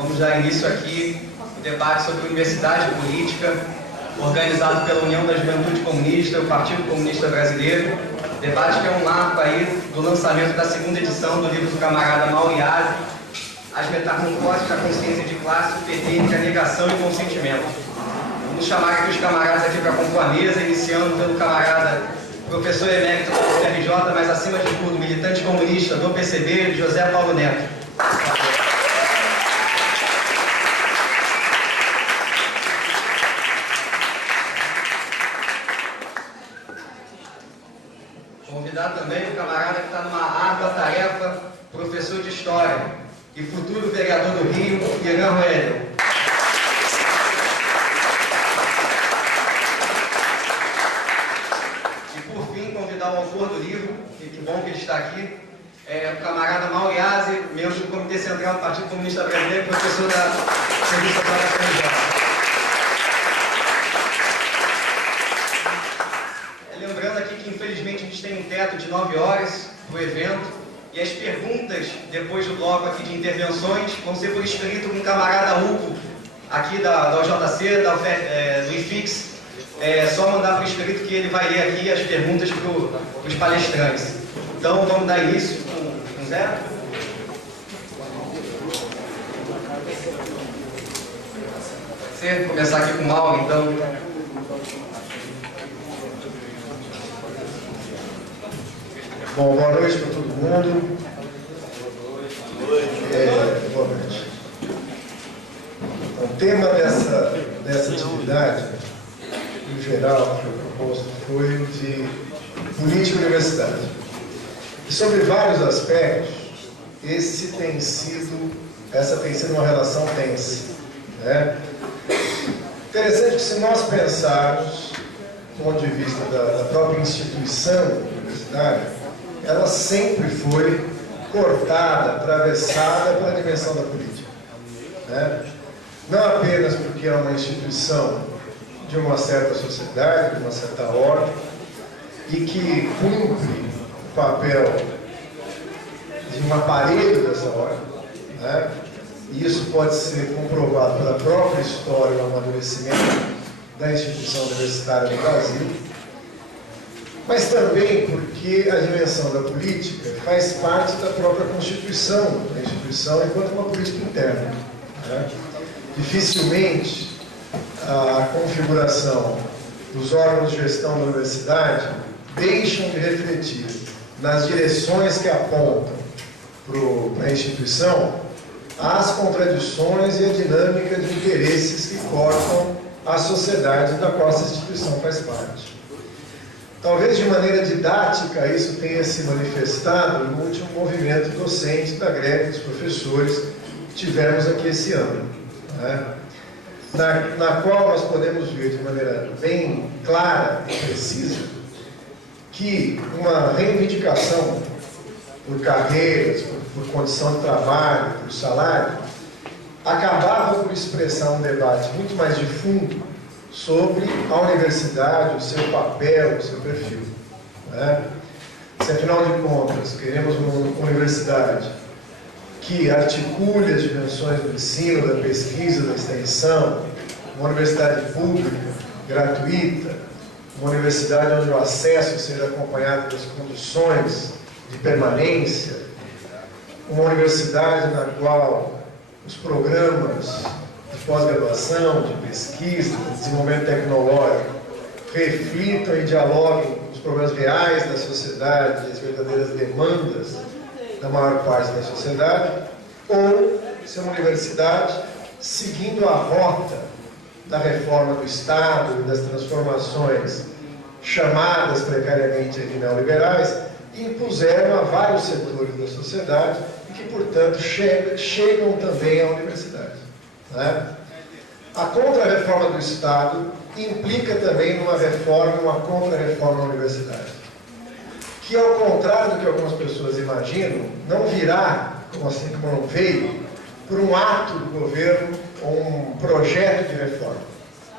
Vamos dar início aqui ao debate sobre universidade e política, organizado pela União da Juventude Comunista e o Partido Comunista Brasileiro. Debate que é um marco aí do lançamento da segunda edição do livro do camarada Mauriase, As Metamorfoses da Consciência de Classe, o PT entre a Negação e Consentimento. Vamos chamar aqui os camaradas aqui para compor a mesa, iniciando pelo camarada professor emérito do FRJ, mas acima de tudo, militante comunista do PCB, José Paulo Neto. Convidar também o camarada que está numa árdua tarefa, professor de História e futuro vereador do Rio, Irã Roedel. E por fim, convidar o autor do livro, que bom que ele está aqui, o camarada Mauriase, membro do Comitê Central do Partido Comunista Brasileiro, professor da Serviço Social da FRJ. Lembrando aqui que, infelizmente, a gente tem um teto de 9 horas para o evento e as perguntas, depois do bloco aqui de intervenções, vão ser por escrito com o camarada Hugo, aqui da OJC, do IFIX. É só mandar por escrito que ele vai ler aqui as perguntas para os palestrantes. Então, vamos dar início com o Zé. Pode começar aqui com o Mauro, então. Bom, boa noite para todo mundo. Boa noite. O tema dessa atividade, em geral, que foi proposto, foi o de política e universidade. E sobre vários aspectos, essa tem sido uma relação tensa, né? Interessante que, se nós pensarmos do ponto de vista da própria instituição universitária, ela sempre foi cortada, atravessada pela dimensão da política, né? Não apenas porque é uma instituição de uma certa sociedade, de uma certa ordem, e que cumpre o papel de um aparelho dessa ordem, né? E isso pode ser comprovado pela própria história e o amadurecimento da instituição universitária no Brasil, mas também porque a dimensão da política faz parte da própria constituição da instituição enquanto uma política interna, né? Dificilmente a configuração dos órgãos de gestão da universidade deixam de refletir nas direções que apontam para a instituição as contradições e a dinâmica de interesses que cortam a sociedade da qual essa instituição faz parte. Talvez de maneira didática isso tenha se manifestado no último movimento docente da greve dos professores que tivemos aqui esse ano, né? Na qual nós podemos ver de maneira bem clara e precisa que uma reivindicação por carreiras, por condição de trabalho, por salário, acabava por expressar um debate muito mais de fundo sobre a universidade, o seu papel, o seu perfil, né? Se, afinal de contas, queremos uma universidade que articule as dimensões do ensino, da pesquisa, da extensão, uma universidade pública, gratuita, uma universidade onde o acesso seja acompanhado das condições de permanência, uma universidade na qual os programas de pós-graduação, de pesquisa, de desenvolvimento tecnológico reflitam e dialoguem com os problemas reais da sociedade e as verdadeiras demandas da maior parte da sociedade, ou ser uma universidade seguindo a rota da reforma do Estado e das transformações chamadas precariamente de neoliberais, que impuseram a vários setores da sociedade e que, portanto, chegam também à universidade, né? A contra-reforma do Estado implica também numa reforma, uma contra-reforma da universidade, que, ao contrário do que algumas pessoas imaginam, não virá, assim como não veio, por um ato do governo ou um projeto de reforma,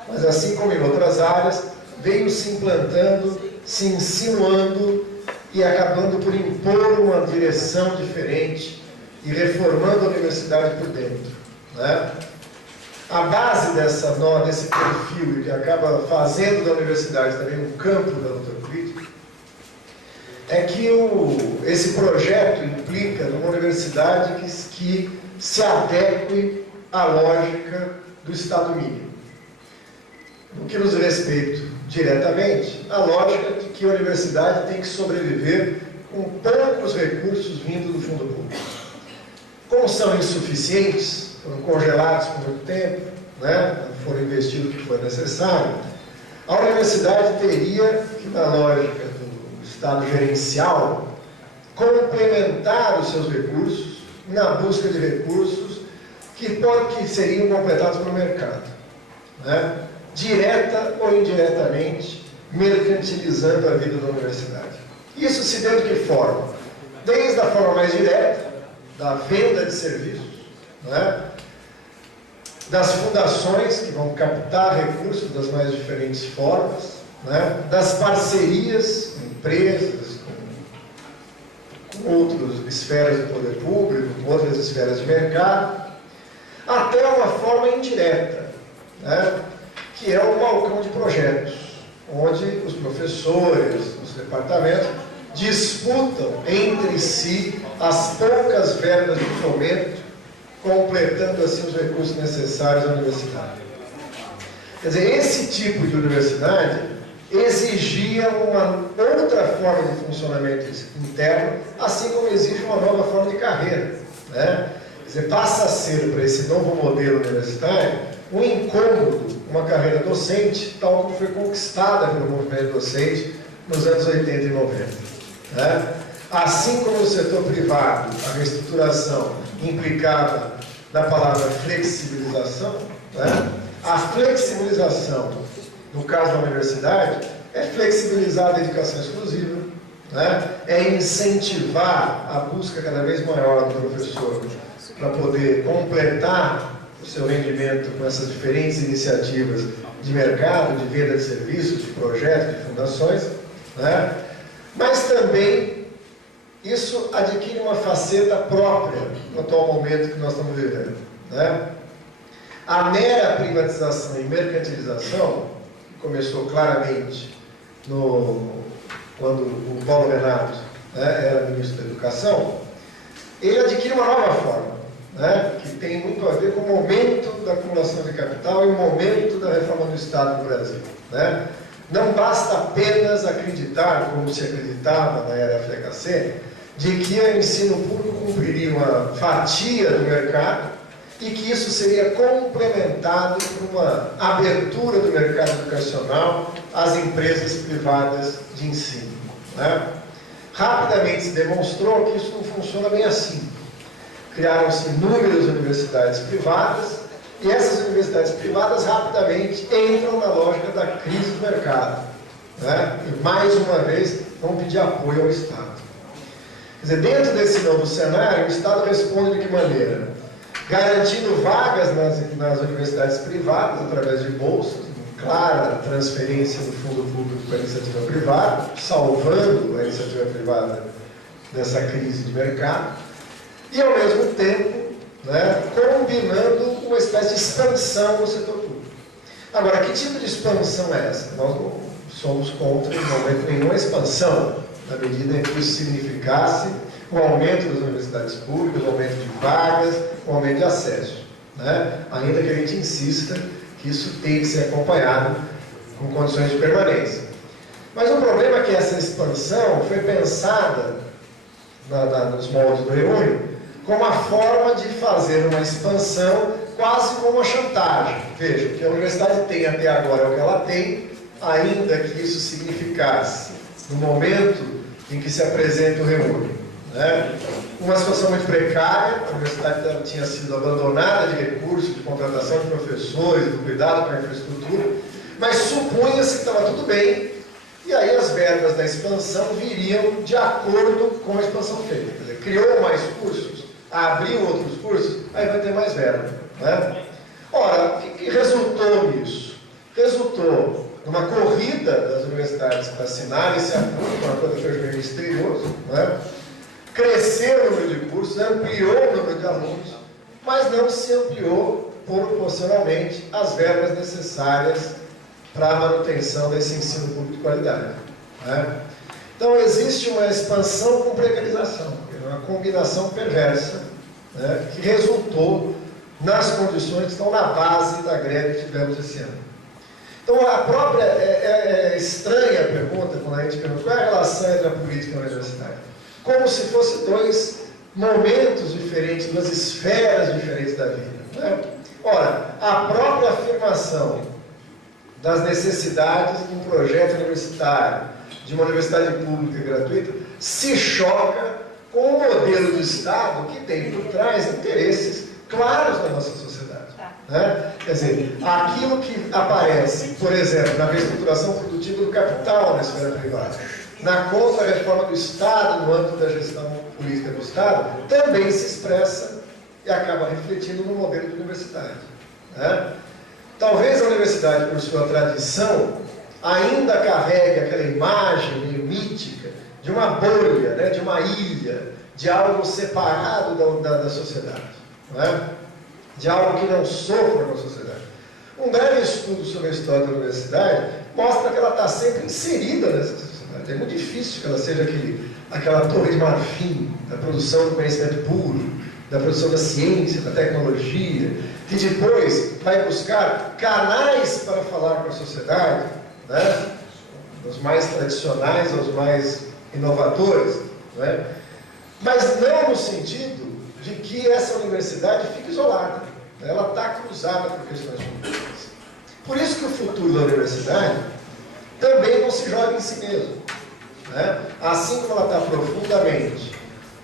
mas, assim como em outras áreas, veio se implantando, se insinuando e acabando por impor uma direção diferente e reformando a universidade por dentro. né? A base desse perfil, e que acaba fazendo da universidade também um campo da luta política, é que esse projeto implica numa universidade que se adeque à lógica do Estado mínimo. No que nos respeita diretamente, a lógica de que a universidade tem que sobreviver com poucos recursos vindo do fundo público. Como são insuficientes, foram congelados por muito tempo, né? Não foram investidos o que foi necessário, a universidade teria que, na lógica do Estado gerencial, complementar os seus recursos na busca de recursos que seriam completados pelo mercado, né? Direta ou indiretamente, mercantilizando a vida da universidade. Isso se deu de que forma? Desde a forma mais direta, da venda de serviços, né? Das fundações que vão captar recursos das mais diferentes formas, né? Das parcerias com empresas, com outras esferas do poder público, com outras esferas de mercado, até uma forma indireta, né? Que é o balcão de projetos, onde os professores, os departamentos, disputam entre si as poucas verbas de fomento, completando assim os recursos necessários à universidade. Quer dizer, esse tipo de universidade exigia uma outra forma de funcionamento interno, assim como exige uma nova forma de carreira, né? Quer dizer, passa a ser, para esse novo modelo universitário, um incômodo, uma carreira docente, tal como foi conquistada pelo movimento docente nos anos 80 e 90. Né? Assim como no setor privado, a reestruturação implicava na palavra flexibilização, né? A flexibilização, no caso da universidade, é flexibilizar a dedicação exclusiva, né? É incentivar a busca cada vez maior do professor para poder completar o seu rendimento com essas diferentes iniciativas de mercado, de venda de serviços, de projetos, de fundações, né? Mas também isso adquire uma faceta própria no atual momento que nós estamos vivendo, né? A mera privatização e mercantilização, que começou claramente quando o Paulo Renato, né, era ministro da Educação, ele adquire uma nova forma, né, que tem muito a ver com o momento da acumulação de capital e o momento da reforma do Estado no Brasil, né? Não basta apenas acreditar, como se acreditava na era FHC, de que o ensino público cumpriria uma fatia do mercado e que isso seria complementado por uma abertura do mercado educacional às empresas privadas de ensino, né? Rapidamente se demonstrou que isso não funciona bem assim. Criaram-se inúmeras universidades privadas e essas universidades privadas rapidamente entram na lógica da crise do mercado, né? E mais uma vez vão pedir apoio ao Estado. Quer dizer, dentro desse novo cenário, o Estado responde de que maneira? Garantindo vagas nas universidades privadas através de bolsas, clara transferência do fundo público para a iniciativa privada, salvando a iniciativa privada dessa crise de mercado, e ao mesmo tempo, né, combinando uma espécie de expansão no setor público. Agora, que tipo de expansão é essa? Nós não somos contra, em momento nenhum, a expansão, na medida em que isso significasse o aumento das universidades públicas, o aumento de vagas, o aumento de acesso, né? Ainda que a gente insista que isso tem que ser acompanhado com condições de permanência. Mas o problema é que essa expansão foi pensada nos moldes do Reúne como a forma de fazer uma expansão quase como uma chantagem. Veja, o que a universidade tem até agora é o que ela tem, ainda que isso significasse, no momento em que se apresenta o Reúne, né, uma situação muito precária, a universidade tinha sido abandonada de recursos, de contratação de professores, de cuidado com a infraestrutura, mas supunha-se que estava tudo bem, e aí as verbas da expansão viriam de acordo com a expansão feita. Quer dizer, criou mais cursos, abriu outros cursos, aí vai ter mais verba, né? Ora, o que resultou nisso? Resultou numa corrida das universidades para assinarem esse acordo, uma coisa que foi misterioso, né? Cresceu o número de cursos, ampliou o número de alunos, mas não se ampliou proporcionalmente as verbas necessárias para a manutenção desse ensino público de qualidade, né? Então, existe uma expansão com precarização, uma combinação perversa, né, que resultou nas condições que estão na base da greve que tivemos esse ano. Então, a própria é estranha a pergunta, quando a gente pergunta qual é a relação entre a política e a universidade. Como se fossem dois momentos diferentes, duas esferas diferentes da vida, né? Ora, a própria afirmação das necessidades de um projeto universitário, de uma universidade pública e gratuita, se choca com um modelo de Estado que tem por trás interesses claros da nossa sociedade, né? Quer dizer, aquilo que aparece, por exemplo, na reestruturação produtiva do capital na esfera privada, na contra-reforma do Estado, no âmbito da gestão política do Estado, também se expressa e acaba refletindo no modelo de universidade, né? Talvez a universidade, por sua tradição, ainda carregue aquela imagem meio mítica de uma bolha, né, de uma ilha, de algo separado da sociedade, né? De algo que não sofra com a sociedade. Um breve estudo sobre a história da universidade mostra que ela está sempre inserida nessa sociedade. É muito difícil que ela seja aquela torre de marfim da produção do conhecimento puro, da produção da ciência, da tecnologia, que depois vai buscar canais para falar com a sociedade, né? Dos mais tradicionais aos mais inovadores, né? Mas não no sentido de que essa universidade fique isolada, né? Ela está cruzada por questões políticas. Por isso que o futuro da universidade também não se joga em si mesmo, né? Assim como ela está profundamente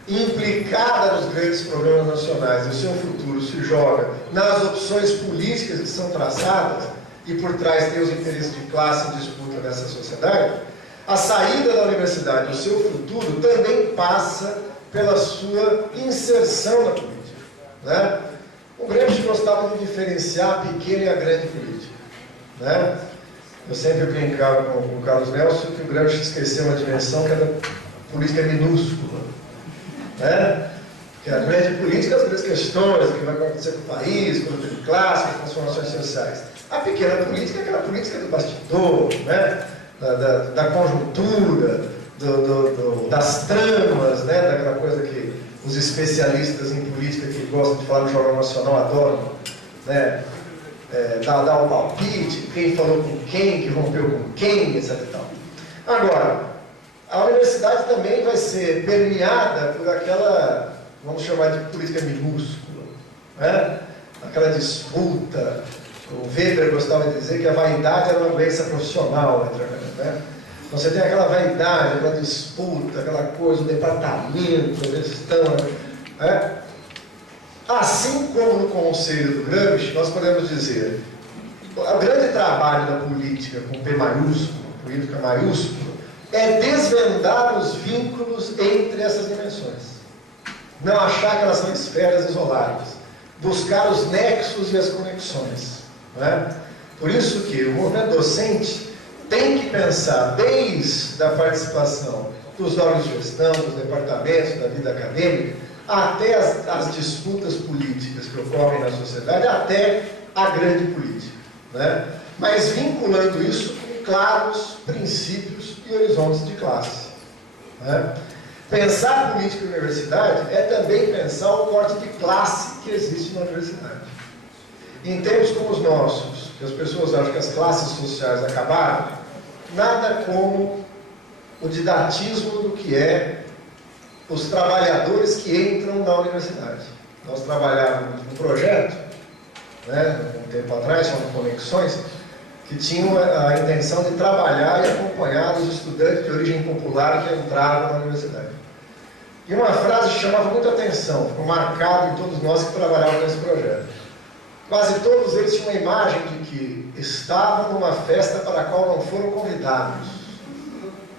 implicada nos grandes problemas nacionais, e o seu futuro se joga nas opções políticas que são traçadas, e por trás tem os interesses de classe em disputa nessa sociedade, a saída da universidade, o seu futuro, também passa pela sua inserção na política, né? O Gramsci gostava de diferenciar a pequena e a grande política, né? Eu sempre brincava com o Carlos Nelson que o Gramsci esqueceu uma dimensão que era política minúscula, né? Que a grande política, as grandes questões, o que vai acontecer com o país, com a luta de classe, com as transformações sociais. A pequena política é aquela política do bastidor, né? Da conjuntura, das tramas, né? Daquela coisa que os especialistas em política que gostam de falar no Jornal Nacional adoram, né? Dar o palpite, quem falou com quem, que rompeu com quem, etc. E tal. Agora, a universidade também vai ser permeada por aquela, vamos chamar de política minúscula, né? Aquela disputa. O Weber gostava de dizer que a vaidade era uma doença profissional, né? Você tem aquela vaidade, aquela disputa, aquela coisa, o departamento, a gestão, né? Assim como no conselho do Gramsci, nós podemos dizer, o grande trabalho da política com P maiúsculo, política maiúscula, é desvendar os vínculos entre essas dimensões. Não achar que elas são esferas isoladas. Buscar os nexos e as conexões, né? Por isso que o movimento docente tem que pensar desde a participação dos órgãos de gestão, dos departamentos, da vida acadêmica, até as disputas políticas que ocorrem na sociedade, até a grande política, né? Mas vinculando isso com claros princípios e horizontes de classe, né? Pensar política e universidade é também pensar o corte de classe que existe na universidade. Em tempos como os nossos, que as pessoas acham que as classes sociais acabaram, nada como o didatismo do que é os trabalhadores que entram na universidade. Nós trabalhávamos num projeto, né, um tempo atrás, chamado Conexões, que tinham a intenção de trabalhar e acompanhar os estudantes de origem popular que entravam na universidade. E uma frase chamava muita atenção, ficou marcado em todos nós que trabalhávamos nesse projeto. Quase todos eles tinham uma imagem de que estavam numa festa para a qual não foram convidados,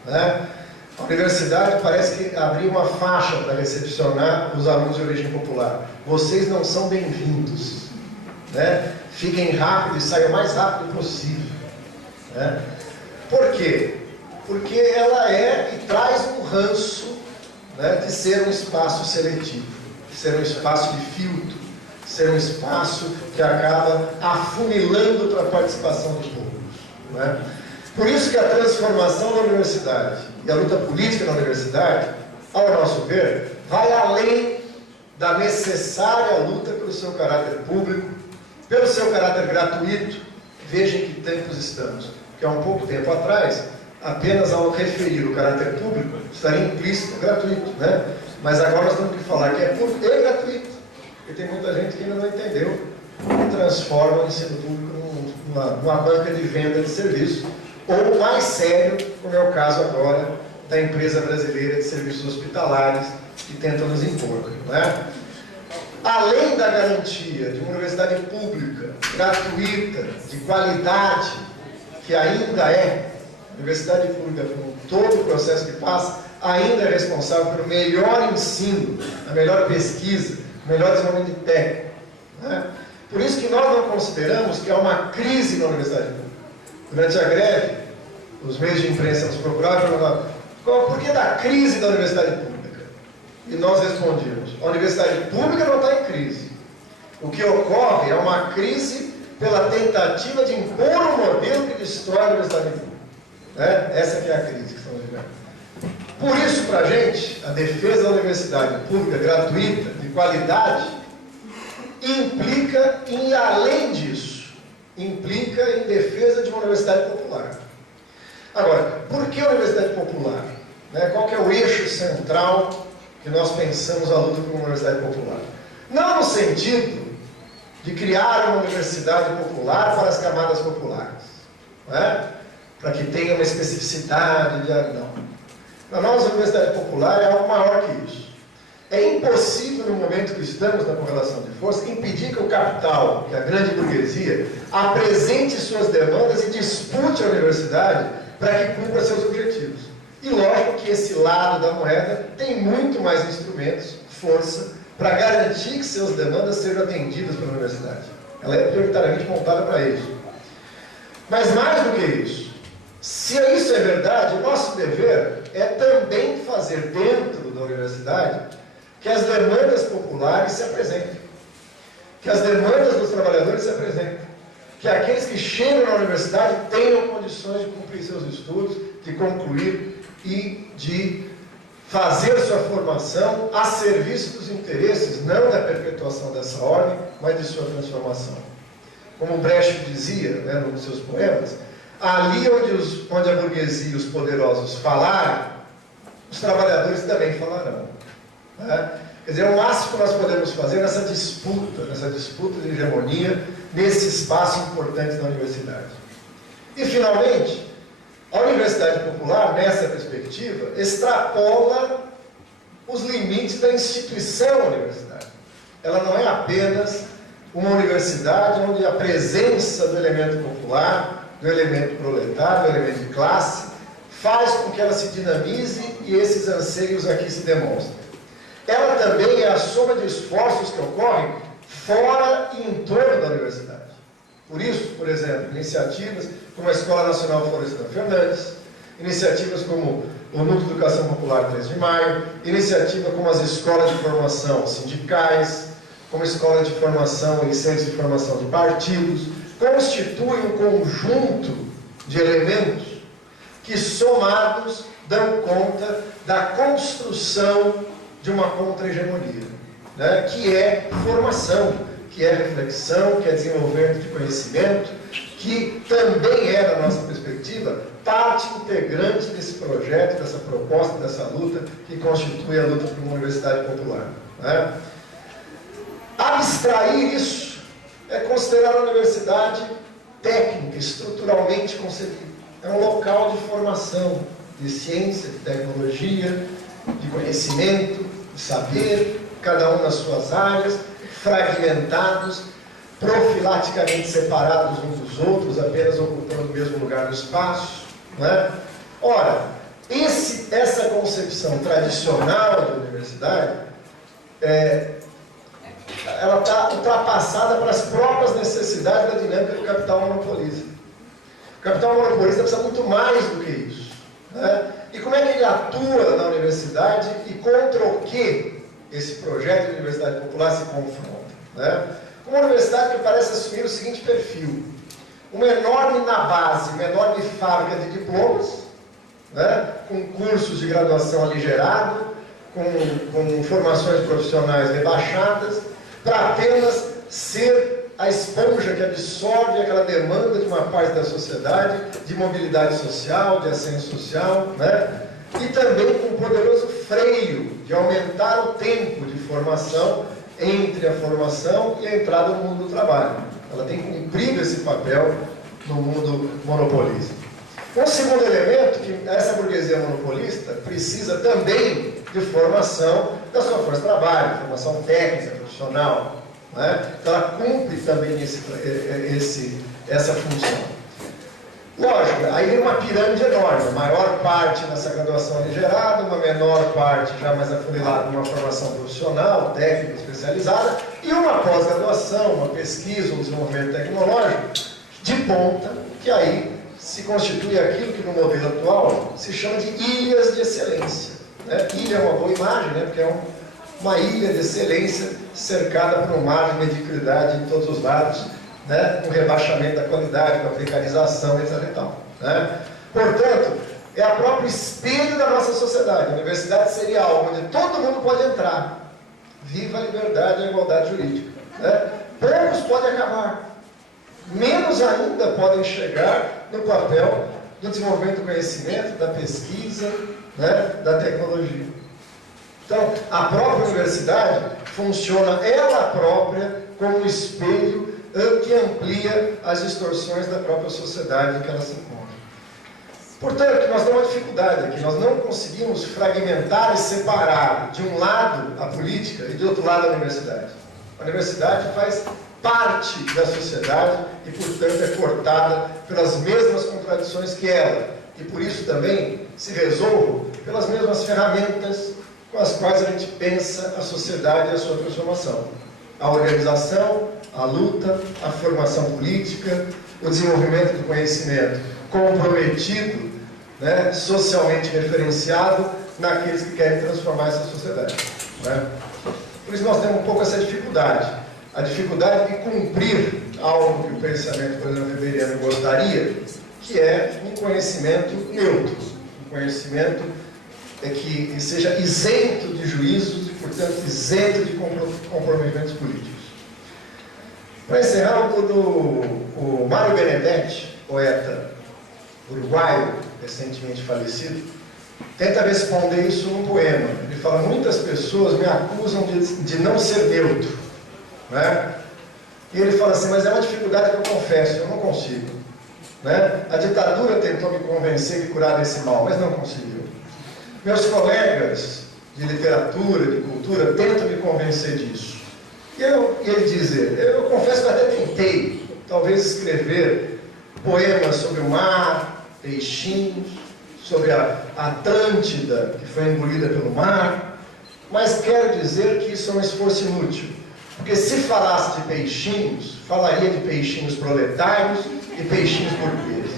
né? A universidade parece que abriu uma faixa para recepcionar os alunos de origem popular. Vocês não são bem-vindos, né? Fiquem rápido e saiam o mais rápido possível, né? Por quê? Porque ela é e traz um ranço, né, de ser um espaço seletivo, de ser um espaço de filtro, ser um espaço que acaba afunilando para a participação de todos, né? Por isso que a transformação da universidade e a luta política na universidade, ao nosso ver, vai além da necessária luta pelo seu caráter público, pelo seu caráter gratuito. Vejam que tempos estamos, que há um pouco tempo atrás, apenas ao referir o caráter público, estaria implícito gratuito, né? Mas agora nós temos que falar que é público e gratuito, porque tem muita gente que ainda não entendeu e transforma o ensino público numa banca de venda de serviço, ou mais sério, como é o caso agora da empresa brasileira de serviços hospitalares, que tenta nos impor, né? Além da garantia de uma universidade pública, gratuita, de qualidade, que ainda é, a universidade pública, com todo o processo que passa, ainda é responsável pelo melhor ensino, a melhor pesquisa, o melhor desenvolvimento técnico, né? Por isso que nós não consideramos que há uma crise na universidade pública. Durante a greve, os meios de imprensa nos procuraram e falaram: por que da crise da universidade pública? E nós respondíamos: a universidade pública não está em crise. O que ocorre é uma crise pela tentativa de impor um modelo que destrói a universidade pública, né? Essa que é a crise que estamos vivendo. Por isso, para a gente, a defesa da universidade pública, gratuita, de qualidade, implica em ir além disso. Implica em defesa de uma universidade popular. Agora, por que a universidade popular? Né? Qual que é o eixo central que nós pensamos a luta por uma universidade popular? Não no sentido de criar uma universidade popular para as camadas populares, né? Para que tenha uma especificidade de... Não. Para nós, a universidade popular é algo maior que isso. É impossível, no momento que estamos na correlação de forças, impedir que o capital, que a grande burguesia, apresente suas demandas e dispute a universidade para que cumpra seus objetivos. E lógico que esse lado da moeda tem muito mais instrumentos, força, para garantir que suas demandas sejam atendidas pela universidade. Ela é prioritariamente montada para isso. Mas mais do que isso, se isso é verdade, o nosso dever é também fazer dentro da universidade que as demandas populares se apresentem, que as demandas dos trabalhadores se apresentem, que aqueles que chegam na universidade tenham condições de cumprir seus estudos, de concluir e de fazer sua formação a serviço dos interesses, não da perpetuação dessa ordem, mas de sua transformação. Como Brecht dizia, né, num dos seus poemas, ali onde a burguesia e os poderosos falarem, os trabalhadores também falarão. Né? Quer dizer, é o máximo que nós podemos fazer nessa disputa de hegemonia, nesse espaço importante da universidade. E, finalmente, a universidade popular, nessa perspectiva, extrapola os limites da instituição universitária. Ela não é apenas uma universidade onde a presença do elemento popular, do elemento proletário, do elemento de classe, faz com que ela se dinamize e esses anseios aqui se demonstrem. Ela também é a soma de esforços que ocorrem fora e em torno da universidade. Por isso, por exemplo, iniciativas como a Escola Nacional Florestan Fernandes, iniciativas como o Núcleo de Educação Popular 3 de Maio, iniciativas como as escolas de formação sindicais, como escola de formação e centros de formação de partidos, constituem um conjunto de elementos que, somados, dão conta da construção de uma contra-hegemonia, né? Que é formação, que é reflexão, que é desenvolvimento de conhecimento, que também é, na nossa perspectiva, parte integrante desse projeto, dessa proposta, dessa luta, que constitui a luta por uma universidade popular, né? Abstrair isso é considerar a universidade técnica, estruturalmente concebida. É um local de formação, de ciência, de tecnologia, de conhecimento, de saber, cada um nas suas áreas, fragmentados, profilaticamente separados uns dos outros, apenas ocupando o mesmo lugar no espaço, né? Ora, essa concepção tradicional da universidade, ela está ultrapassada para as próprias necessidades da dinâmica do capital monopolista. O capital monopolista precisa muito mais do que isso, né? E como é que ele atua na universidade e contra o que esse projeto de universidade popular se confronta, né? Uma universidade que parece assumir o seguinte perfil: uma enorme na base, uma enorme fábrica de diplomas, né, com cursos de graduação aligerado, com formações profissionais rebaixadas, para apenas ser a esponja que absorve aquela demanda de uma parte da sociedade, de mobilidade social, de ascensão social, né? E também com um poderoso freio de aumentar o tempo de formação entre a formação e a entrada no mundo do trabalho. Ela tem cumprido esse papel no mundo monopolista. Um segundo elemento, que essa burguesia monopolista precisa também de formação da sua força de trabalho, formação técnica, profissional, né? Então ela cumpre também essa função. Lógico, aí vem uma pirâmide enorme, a maior parte nessa graduação aligerada, uma menor parte já mais afunilada numa formação profissional, técnica, especializada, e uma pós-graduação, uma pesquisa, um desenvolvimento tecnológico de ponta, que aí se constitui aquilo que no modelo atual se chama de ilhas de excelência. Né? Ilha é uma boa imagem, né? Porque é uma ilha de excelência cercada por um mar de mediocridade em todos os lados, né? Um rebaixamento da qualidade, com a precarização, etc. e tal, né? Portanto, é a própria espelho da nossa sociedade. A universidade seria algo onde todo mundo pode entrar. Viva a liberdade e a igualdade jurídica. Né? Poucos podem acabar. Menos ainda podem chegar no papel do desenvolvimento do conhecimento, da pesquisa, né? Da tecnologia. Então, a própria universidade funciona ela própria como um espelho que amplia as distorções da própria sociedade em que ela se encontra. Portanto, nós temos uma dificuldade aqui, nós não conseguimos fragmentar e separar de um lado a política e de outro lado a universidade. A universidade faz parte da sociedade e, portanto, é cortada pelas mesmas contradições que ela, e por isso também se resolve pelas mesmas ferramentas com as quais a gente pensa a sociedade e a sua transformação. A organização, a luta, a formação política, o desenvolvimento do conhecimento comprometido, né, socialmente referenciado naqueles que querem transformar essa sociedade. Né? Por isso nós temos um pouco essa dificuldade. A dificuldade de cumprir algo que o pensamento, por exemplo, weberiano gostaria, que é um conhecimento neutro, um conhecimento que seja isento de juízos e, portanto, isento de comprometimentos políticos. Para encerrar, o Mário Benedetti, poeta uruguaio, recentemente falecido, tenta responder isso num poema. Ele fala: muitas pessoas me acusam de não ser neutro. Né? E ele fala assim: mas é uma dificuldade que eu confesso, eu não consigo. Né? A ditadura tentou me convencer de curar desse mal, mas não conseguiu. Meus colegas de literatura, de cultura, tentam me convencer disso. E ele diz: eu confesso que até tentei, talvez, escrever poemas sobre o mar, peixinhos, sobre a Atlântida, que foi engolida pelo mar, mas quero dizer que isso é um esforço inútil. Porque se falasse de peixinhos, falaria de peixinhos proletários e peixinhos burgueses.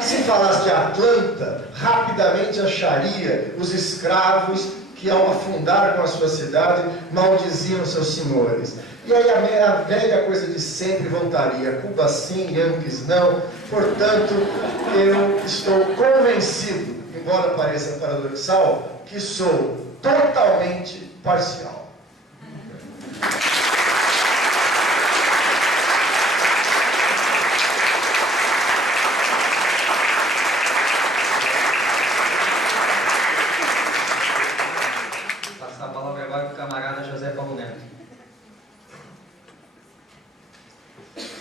Se falasse de Atlanta, rapidamente acharia os escravos que, ao afundar com a sua cidade, maldiziam seus senhores. E aí a velha coisa de sempre voltaria: Cuba sim, Yankees não. Portanto, eu estou convencido, embora pareça paradoxal, que sou totalmente parcial.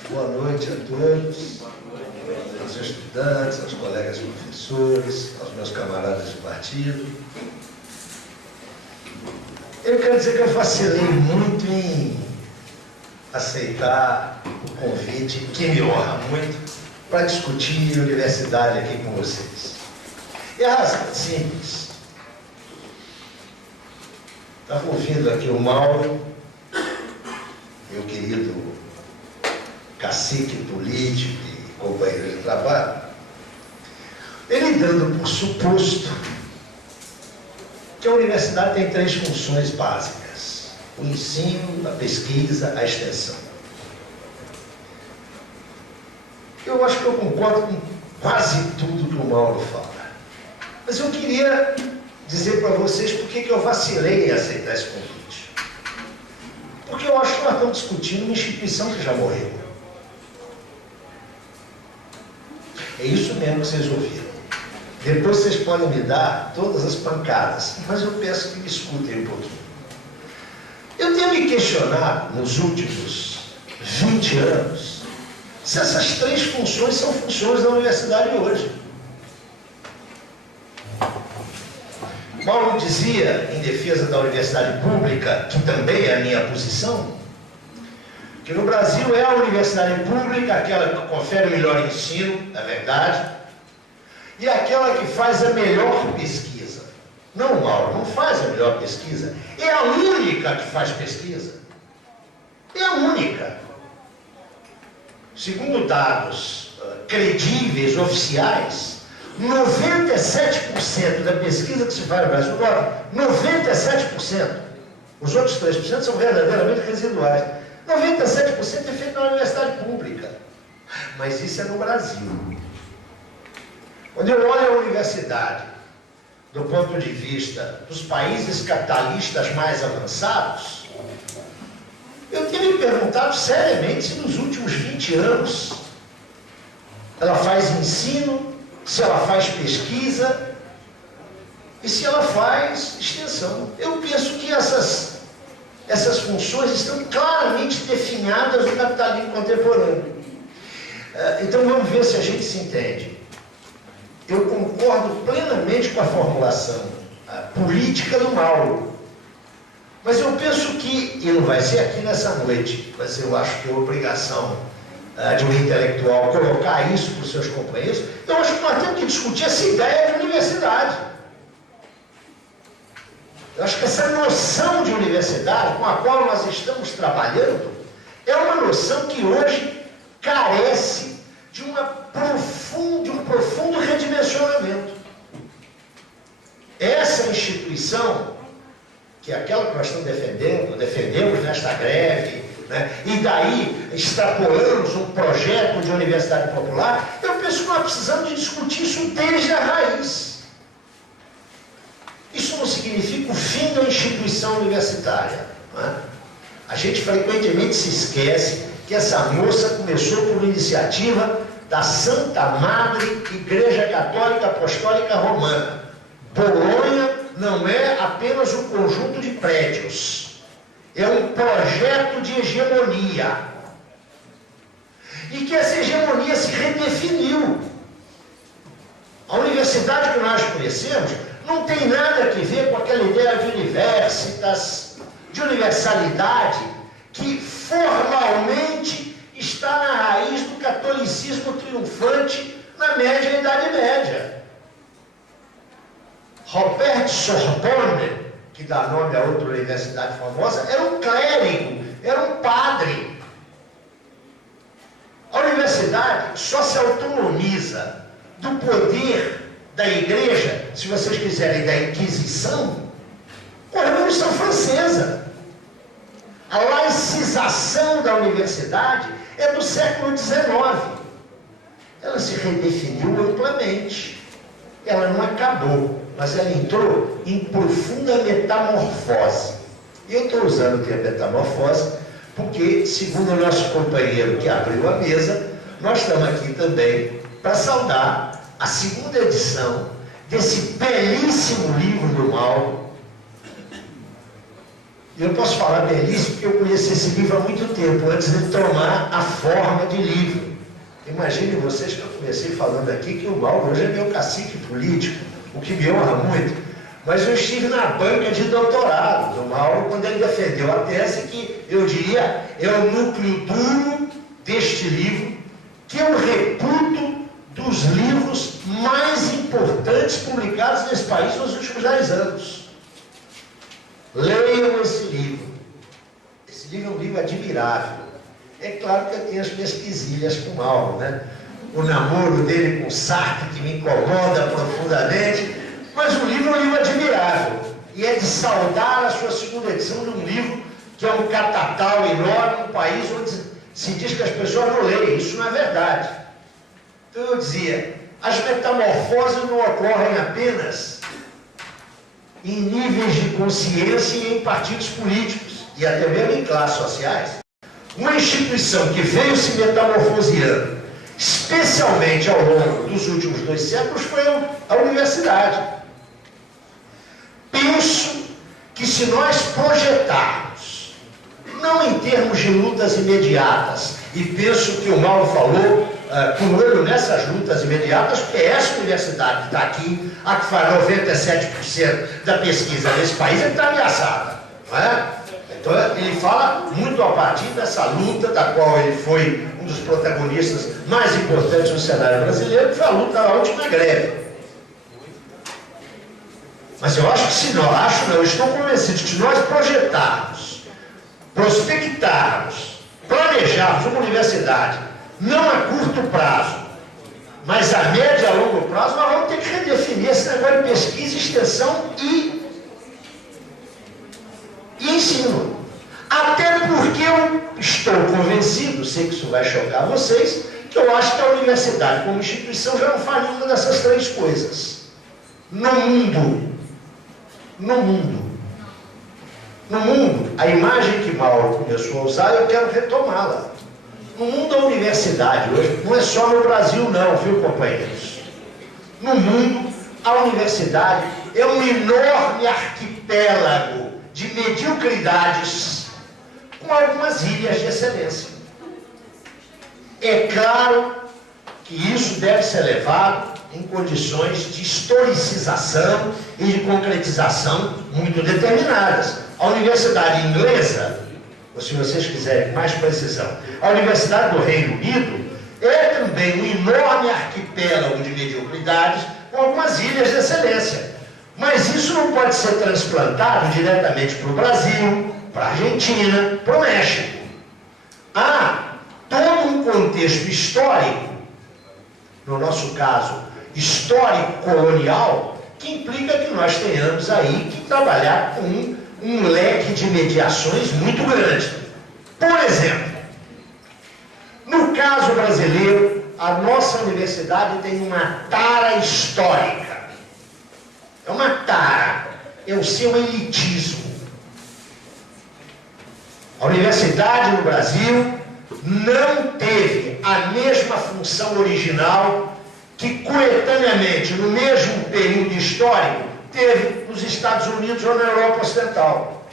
Boa noite a todos, aos estudantes, aos colegas professores, aos meus camaradas de partido. Eu quero dizer que eu vacilei muito em aceitar o convite, que me honra muito, para discutir universidade aqui com vocês. E a razão é simples. Estava ouvindo aqui o Mauro, meu querido cacique político e companheiro de trabalho, ele dando por suposto que a universidade tem 3 funções básicas: o ensino, a pesquisa, a extensão. Eu acho que eu concordo com quase tudo que o Mauro fala. Mas eu queria dizer para vocês por que eu vacilei em aceitar esse convite. Porque eu acho que nós estamos discutindo uma instituição que já morreu. É isso mesmo que vocês ouviram. Depois vocês podem me dar todas as pancadas, mas eu peço que me escutem um pouquinho. Eu tenho me questionado nos últimos 20 anos se essas três funções são funções da universidade hoje. Paulo dizia, em defesa da universidade pública, que também é a minha posição, que no Brasil é a universidade pública aquela que confere o melhor ensino, é verdade, e aquela que faz a melhor pesquisa. Não, Mauro, não faz a melhor pesquisa, é a única que faz pesquisa. É a única. Segundo dados credíveis, oficiais, 97% da pesquisa que se faz no Brasil, 97%, os outros 3% são verdadeiramente residuais. 97% é feito na universidade pública. Mas isso é no Brasil. Quando eu olho a universidade do ponto de vista dos países capitalistas mais avançados, eu tenho me perguntado seriamente se nos últimos 20 anos ela faz ensino, se ela faz pesquisa e se ela faz extensão. Eu penso que essas funções estão claramente definidas no capitalismo contemporâneo. Então vamos ver se a gente se entende. Eu concordo plenamente com a formulação política do Mauro, mas eu penso que, e não vai ser aqui nessa noite, mas eu acho que é obrigação de um intelectual colocar isso para os seus companheiros, eu acho que nós temos que discutir essa ideia de universidade. Eu acho que essa noção de universidade com a qual nós estamos trabalhando é uma noção que hoje carece de um profundo redimensionamento. Essa instituição, que é aquela que nós estamos defendemos nesta greve, né? E daí extrapolamos um projeto de universidade popular, eu penso que nós precisamos de discutir isso desde a raiz. Isso não significa o fim da instituição universitária. Não é? A gente frequentemente se esquece que essa moça começou por iniciativa da Santa Madre Igreja Católica Apostólica Romana. Bolonha não é apenas um conjunto de prédios, é um projeto de hegemonia. E que essa hegemonia se redefiniu. A universidade que nós conhecemos não tem nada a ver com aquela ideia de universitas, de universalidade, que formalmente está na raiz do catolicismo triunfante na média e Idade Média. Robert Sorbonne, que dá nome a outra universidade famosa, era um clérigo, era um padre. A universidade só se autonomiza do poder da igreja, se vocês quiserem, da Inquisição, com a Revolução Francesa. A laicização da universidade é do século XIX. Ela se redefiniu amplamente. Ela não acabou, mas ela entrou em profunda metamorfose. E eu estou usando o termo metamorfose porque, segundo o nosso companheiro que abriu a mesa, nós estamos aqui também para saudar a segunda edição desse belíssimo livro do Mauro. E eu posso falar belíssimo porque eu conheci esse livro há muito tempo, antes de tomar a forma de livro. Imaginem vocês que eu comecei falando aqui que o Mauro hoje é meu cacique político, o que me honra muito. Mas eu estive na banca de doutorado do Mauro quando ele defendeu a tese que, eu diria, é o núcleo duro deste livro, que eu reputo dos livros mais importantes publicados nesse país nos últimos 10 anos. Leiam esse livro. Esse livro é um livro admirável. É claro que eu tenho as minhas quesilhas com o Mauro, né? O namoro dele com Sartre, que me incomoda profundamente, mas o livro é um livro admirável. E é de saudar a sua segunda edição de um livro que é um catatal enorme, um país onde se diz que as pessoas não leem. Isso não é verdade. Então eu dizia, as metamorfoses não ocorrem apenas em níveis de consciência e em partidos políticos, e até mesmo em classes sociais. Uma instituição que veio se metamorfoseando, especialmente ao longo dos últimos 2 séculos, foi a universidade. Penso que se nós projetarmos, não em termos de lutas imediatas, e penso que o Mauro falou, com olho nessas lutas imediatas, porque essa universidade que está aqui, a que faz 97% da pesquisa nesse país, é que está ameaçada, não é? Então ele fala muito a partir dessa luta, da qual ele foi um dos protagonistas mais importantes no cenário brasileiro, que foi a luta da última greve. Mas eu acho que se nós, eu estou convencido que se nós projetarmos, prospectarmos, planejarmos uma universidade, não a curto prazo, mas a médio e a longo prazo, nós vamos ter que redefinir esse negócio de pesquisa, extensão e ensino. Até porque eu estou convencido, sei que isso vai chocar vocês, que eu acho que a universidade como instituição já não faz nenhuma dessas 3 coisas. No mundo, a imagem que Mauro começou a usar, eu quero retomá-la. No mundo da universidade hoje, não é só no Brasil não, viu, companheiros? No mundo, a universidade é um enorme arquipélago de mediocridades com algumas ilhas de excelência. É claro que isso deve ser levado em condições de historicização e de concretização muito determinadas. A universidade inglesa, ou se vocês quiserem mais precisão, a Universidade do Reino Unido é também um enorme arquipélago de mediocridades com algumas ilhas de excelência. Mas isso não pode ser transplantado diretamente para o Brasil, para a Argentina, para o México. Há todo um contexto histórico, no nosso caso, histórico-colonial, que implica que nós tenhamos aí que trabalhar com um leque de mediações muito grande. Por exemplo, no caso brasileiro, a nossa universidade tem uma tara histórica. É uma tara, é o seu elitismo. A universidade no Brasil não teve a mesma função original que coetaneamente, no mesmo período histórico, teve nos Estados Unidos ou na Europa Ocidental.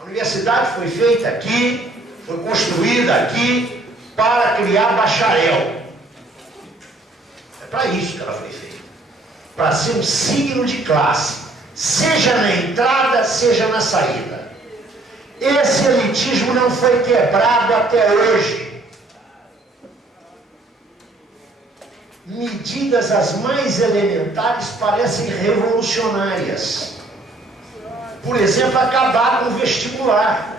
A universidade foi feita aqui, foi construída aqui para criar bacharel. É para isso que ela foi feita. Para ser um signo de classe, seja na entrada, seja na saída. Esse elitismo não foi quebrado até hoje. Medidas as mais elementares parecem revolucionárias. Por exemplo, acabar com o vestibular.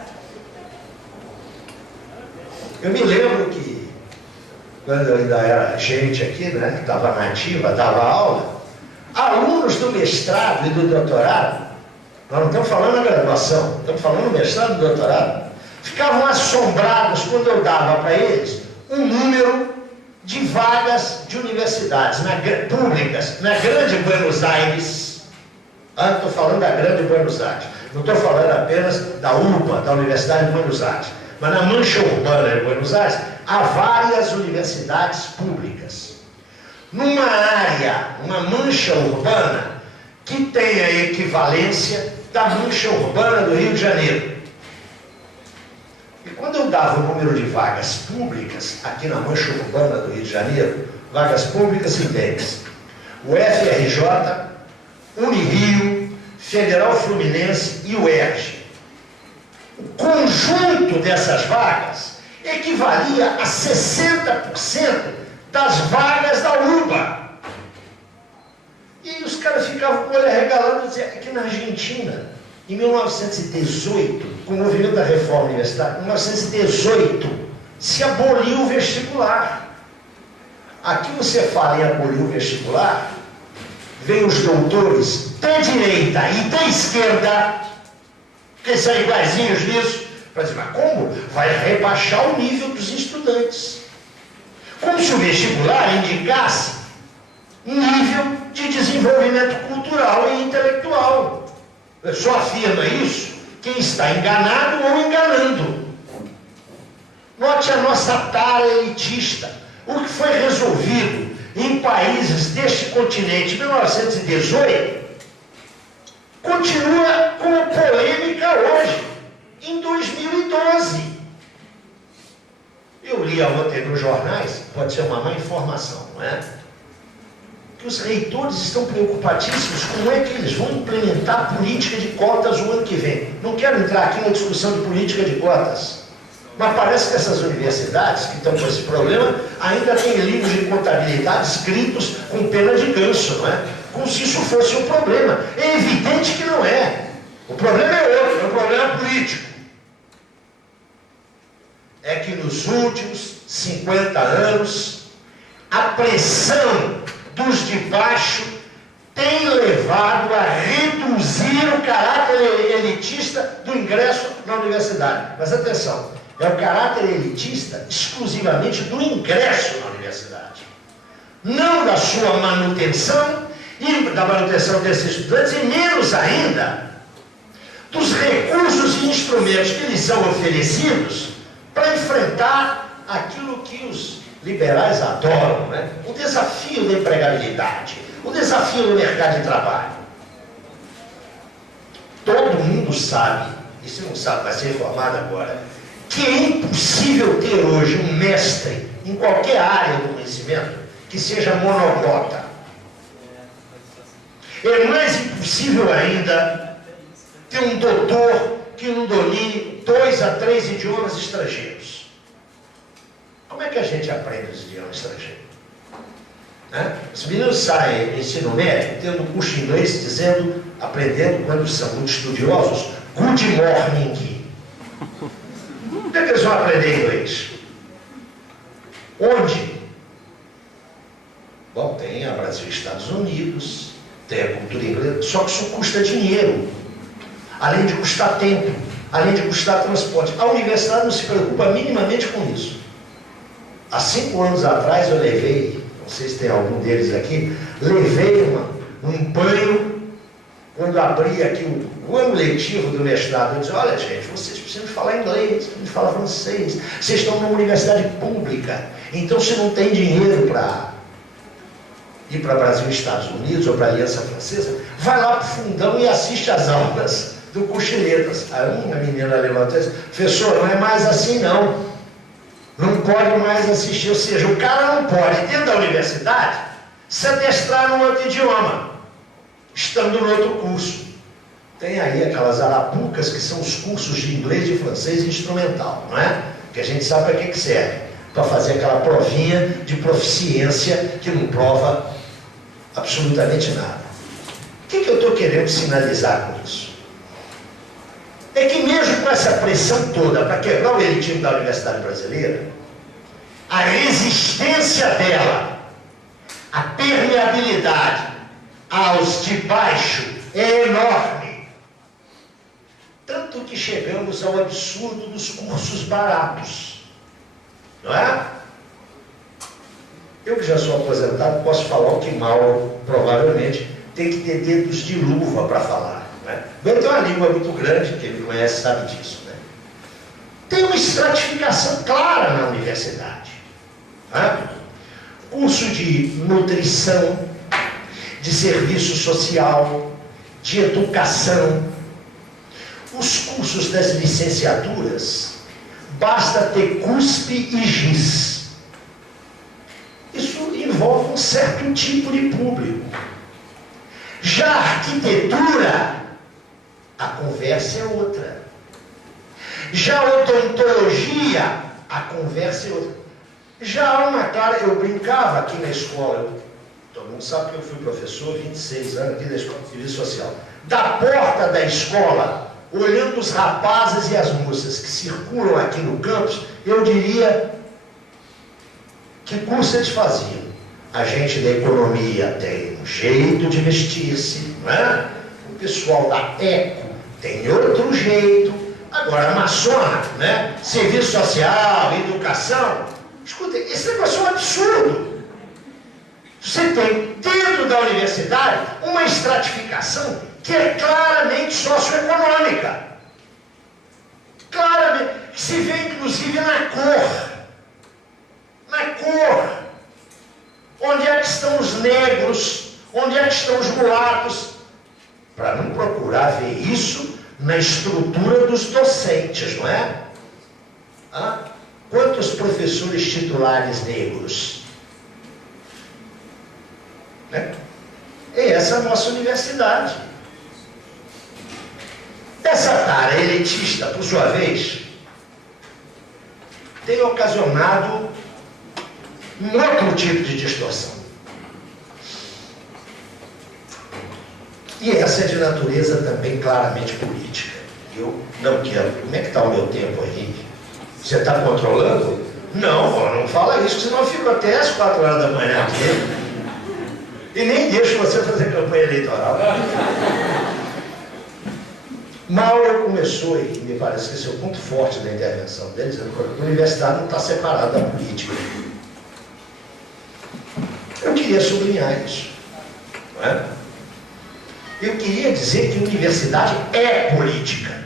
Eu me lembro que, quando eu ainda era gente aqui, né, que estava na ativa, dava aula, alunos do mestrado e do doutorado, nós não estamos falando da graduação, estamos falando do mestrado e do doutorado, ficavam assombrados quando eu dava para eles um número de vagas de universidades públicas na Grande Buenos Aires. Estou falando da Grande Buenos Aires, não estou falando apenas da UBA, da Universidade de Buenos Aires, mas na mancha urbana de Buenos Aires há várias universidades públicas. Numa área, uma mancha urbana que tem a equivalência da mancha urbana do Rio de Janeiro. E quando eu dava o número de vagas públicas aqui na mancha urbana do Rio de Janeiro, vagas públicas entende-se o FRJ, Unirio, Federal Fluminense e o ERJ. O conjunto dessas vagas equivalia a 60% das vagas da UBA. E os caras ficavam com o olho arregalando e diziam, aqui na Argentina, em 1918, com o movimento da reforma universitária, em 1918, se aboliu o vestibular. Aqui você fala em abolir o vestibular, vem os doutores da direita e da esquerda, que são iguaizinhos nisso, para dizer, mas como? Vai rebaixar o nível dos estudantes. Como se o vestibular indicasse nível de desenvolvimento cultural e intelectual. Só afirma isso quem está enganado ou enganando. Note a nossa tara elitista. O que foi resolvido em países deste continente em 1918 continua como polêmica hoje, em 2012. Eu li ontem nos jornais, pode ser uma má informação, não é? Que os reitores estão preocupadíssimos com como é que eles vão implementar a política de cotas o ano que vem. Não quero entrar aqui na discussão de política de cotas, mas parece que essas universidades que estão com esse problema ainda têm livros de contabilidade escritos com pena de ganso, não é? Como se isso fosse um problema. É evidente que não é. O problema é outro, é um problema político. É que nos últimos 50 anos, a pressão dos de baixo tem levado a reduzir o caráter elitista do ingresso na universidade. Mas atenção, é o caráter elitista exclusivamente do ingresso na universidade. Não da sua manutenção e da manutenção desses estudantes, e menos ainda dos recursos e instrumentos que lhes são oferecidos para enfrentar aquilo que os liberais adoram, né? O desafio da empregabilidade, o desafio do mercado de trabalho. Todo mundo sabe, e se não sabe, vai ser informado agora, que é impossível ter hoje um mestre em qualquer área do conhecimento que seja monoglota. É mais impossível ainda ter um doutor que não domine 2 a 3 idiomas estrangeiros. Como é que a gente aprende os idiomas estrangeiros? Os meninos saem do ensino médio tendo um curso de inglês dizendo, aprendendo, quando são muito estudiosos, good morning. Como é que eles vão aprender inglês? Onde? Bom, tem a Brasil e Estados Unidos, tem a cultura inglesa, só que isso custa dinheiro, além de custar tempo, além de custar transporte. A universidade não se preocupa minimamente com isso. Há 5 anos atrás eu levei, não sei se tem algum deles aqui, levei um empenho, quando abri aqui o ano letivo do mestrado, eu disse, olha gente, vocês precisam falar inglês, precisam falar francês, vocês estão numa universidade pública, então se não tem dinheiro para ir para Brasil e Estados Unidos ou para a Aliança Francesa, vai lá para o fundão e assiste às aulas do curso de letras. Aí uma menina levantou e disse, professor, não é mais assim não. Não pode mais assistir, ou seja, o cara não pode, dentro da universidade, se adestrar num outro idioma, estando no outro curso. Tem aí aquelas arapucas que são os cursos de inglês, de francês e instrumental, não é? Que a gente sabe para que serve. Para fazer aquela provinha de proficiência que não prova absolutamente nada. O que eu estou querendo sinalizar com isso? É que mesmo com essa pressão toda para quebrar o elitismo da universidade brasileira, a resistência dela, a permeabilidade aos de baixo é enorme. Tanto que chegamos ao absurdo dos cursos baratos. Não é? Eu que já sou aposentado posso falar o que Mauro provavelmente tem que ter dedos de luva para falar. Ele tem uma língua muito grande, que ele conhece, sabe disso. Né? Tem uma estratificação clara na universidade. Né? Curso de nutrição, de serviço social, de educação. Os cursos das licenciaturas, basta ter CUSP e GIS. Isso envolve um certo tipo de público. Já a arquitetura, a conversa é outra. Já a odontologia, a conversa é outra. Já há uma clara, eu brincava aqui na escola, todo mundo sabe que eu fui professor 26 anos aqui da Escola de Serviço Social. Da porta da escola, olhando os rapazes e as moças que circulam aqui no campus, eu diria que curso eles faziam. A gente da economia tem um jeito de vestir-se, não é? O pessoal da eco tem outro jeito. Agora, maçona, né? Serviço social, educação. Escuta, esse negócio é um absurdo. absurdo. Você tem dentro da universidade uma estratificação que é claramente socioeconômica. Claramente, que se vê inclusive na cor. Na cor. Onde é que estão os negros? Onde é que estão os mulatos? Para não procurar ver isso na estrutura dos docentes, não é? Ah? Quantos professores titulares negros? Né? É essa a nossa universidade. Essa tara elitista, por sua vez, tem ocasionado um outro tipo de distorção. E essa é de natureza também claramente política. Eu não quero. Como é que está o meu tempo aí? Você está controlando? Não, não fala isso, senão eu fico até às 4 horas da manhã aqui. E nem deixo você fazer campanha eleitoral. Mauro começou, e me parece que esse é o ponto forte da intervenção dele, dizendo que a universidade não está separada da política. Eu queria sublinhar isso. Não é? Eu queria dizer que a universidade é política.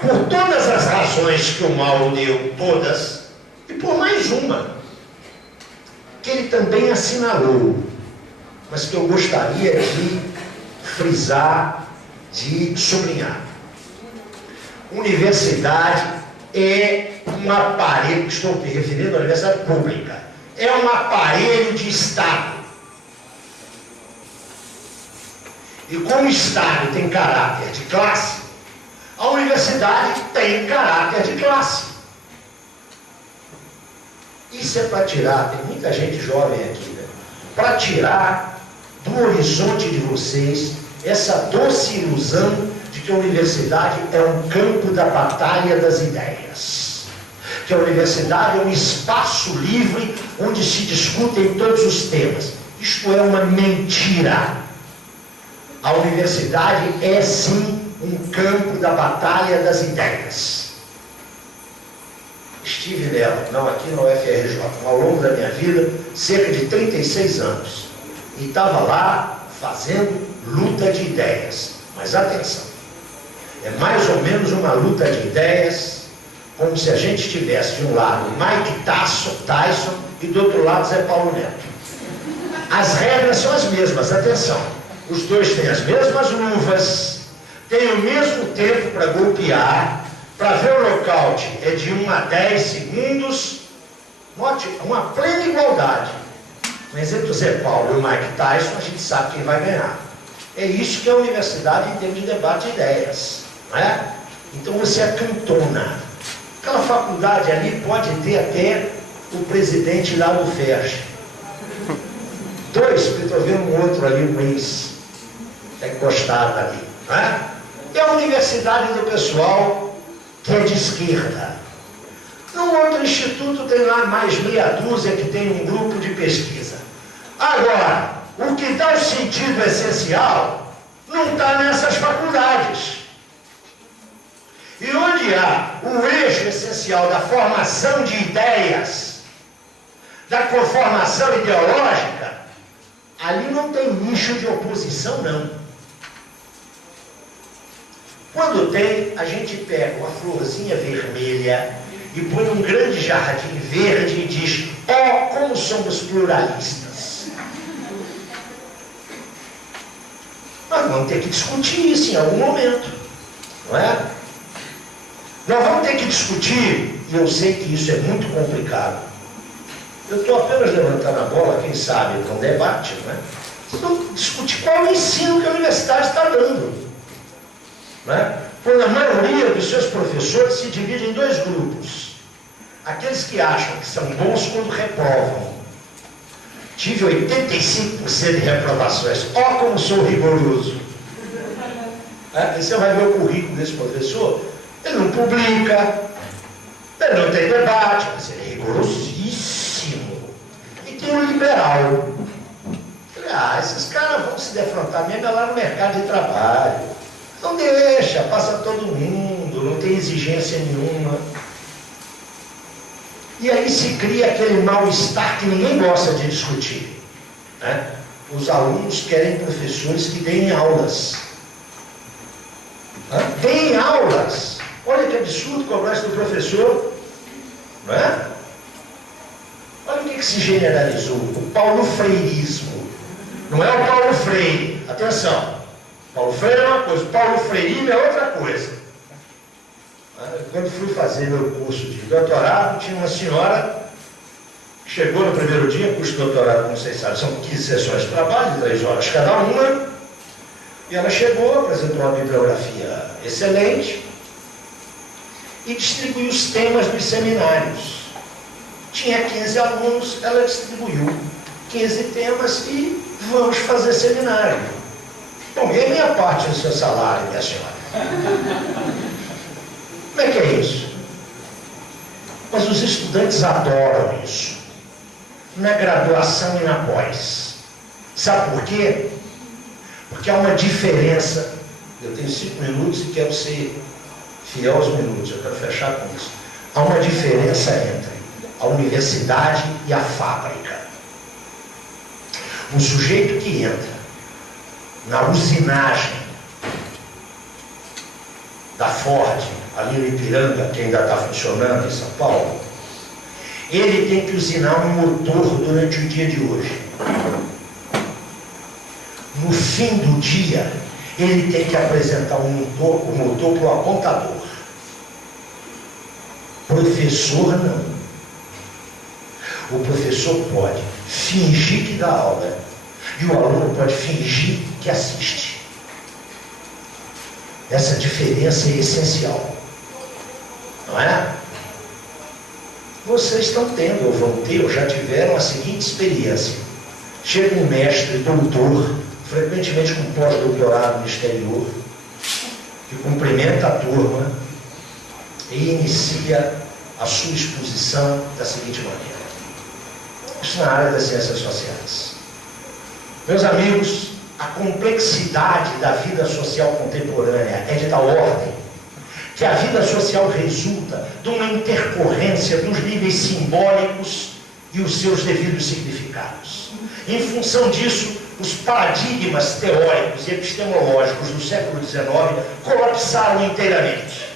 Por todas as razões que o Mauro deu, todas, e por mais uma, que ele também assinalou, mas que eu gostaria de frisar, de sublinhar. Universidade é um aparelho, estou me referindo à universidade pública, é um aparelho de Estado. E como o Estado tem caráter de classe, a universidade tem caráter de classe. Isso é para tirar, tem muita gente jovem aqui, né? Para tirar do horizonte de vocês essa doce ilusão de que a universidade é um campo da batalha das ideias. Que a universidade é um espaço livre onde se discutem todos os temas. Isto é uma mentira. A universidade é sim um campo da batalha das ideias. Estive nela, não aqui na UFRJ, ao longo da minha vida, cerca de 36 anos. E estava lá fazendo luta de ideias. Mas atenção, é mais ou menos uma luta de ideias, como se a gente tivesse de um lado Mike Tyson e do outro lado Zé Paulo Neto. As regras são as mesmas, atenção. Os dois têm as mesmas luvas, têm o mesmo tempo para golpear, para ver o nocaute é de 1 a 10 segundos, note, uma plena igualdade. Mas entre o Zé Paulo e o Mike Tyson, a gente sabe quem vai ganhar. É isso que é a universidade em termos de debate de ideias, não é? Então você acantona. Aquela faculdade ali pode ter até o presidente lá do FERJ. 2, porque estou vendo um outro ali, um ex, encostado ali, não é? E a universidade do pessoal que é de esquerda. No outro instituto tem lá mais meia dúzia que tem um grupo de pesquisa. Agora, o que dá o sentido essencial não está nessas faculdades. E onde há o eixo essencial da formação de ideias, da conformação ideológica, ali não tem nicho de oposição, não. Quando tem, a gente pega uma florzinha vermelha e põe um grande jardim verde e diz: ó, como somos pluralistas. Nós vamos ter que discutir isso em algum momento, não é? Nós vamos ter que discutir, e eu sei que isso é muito complicado. Eu estou apenas levantando a bola, quem sabe, para um debate, não é? Vamos discutir qual é o ensino que a universidade está dando. Não é? Quando a maioria dos seus professores se divide em 2 grupos. Aqueles que acham que são bons quando reprovam. Tive 85% de reprovações. Ó, como sou rigoroso. Aí você vai ver o currículo desse professor. Ele não publica, ele não tem debate, mas ele é rigorosíssimo. E tem um liberal. Esses caras vão se defrontar mesmo lá no mercado de trabalho. Não deixa, passa todo mundo, não tem exigência nenhuma. E aí se cria aquele mal-estar que ninguém gosta de discutir, né? Os alunos querem professores que deem aulas. Deem aulas! Olha que absurdo cobrar isso do professor, não é? Olha o que se generalizou, o Paulo Freirismo. Não é o Paulo Freire, atenção. Paulo Freire é uma coisa, Paulo Freirismo é outra coisa. Quando fui fazer meu curso de doutorado, tinha uma senhora que chegou no primeiro dia, curso de doutorado, como vocês sabem, são 15 sessões de trabalho, de 3 horas cada uma, e ela chegou, apresentou uma bibliografia excelente e distribuiu os temas dos seminários. Tinha 15 alunos, ela distribuiu 15 temas e vamos fazer seminário. Bom, e a minha parte do seu salário, minha senhora? Como é que é isso? Mas os estudantes adoram isso. Na graduação e na pós. Sabe por quê? Porque há uma diferença. Eu tenho 5 minutos e quero ser fiel aos minutos. Eu quero fechar com isso. Há uma diferença entre a universidade e a fábrica. Um sujeito que entra na usinagem da Ford, ali no Ipiranga, que ainda está funcionando em São Paulo, ele tem que usinar um motor durante o dia de hoje. No fim do dia, ele tem que apresentar o motor para o apontador. Professor não. O professor pode fingir que dá aula e o aluno pode fingir que assiste. Essa diferença é essencial, não é? Vocês estão tendo, ou vão ter, ou já tiveram a seguinte experiência. Chega um mestre, doutor, frequentemente com pós-doutorado no exterior, que cumprimenta a turma e inicia a sua exposição da seguinte maneira. Isso na área das ciências sociais. Meus amigos, a complexidade da vida social contemporânea é de tal ordem que a vida social resulta de uma intercorrência dos níveis simbólicos e os seus devidos significados. Em função disso, os paradigmas teóricos e epistemológicos do século XIX colapsaram inteiramente.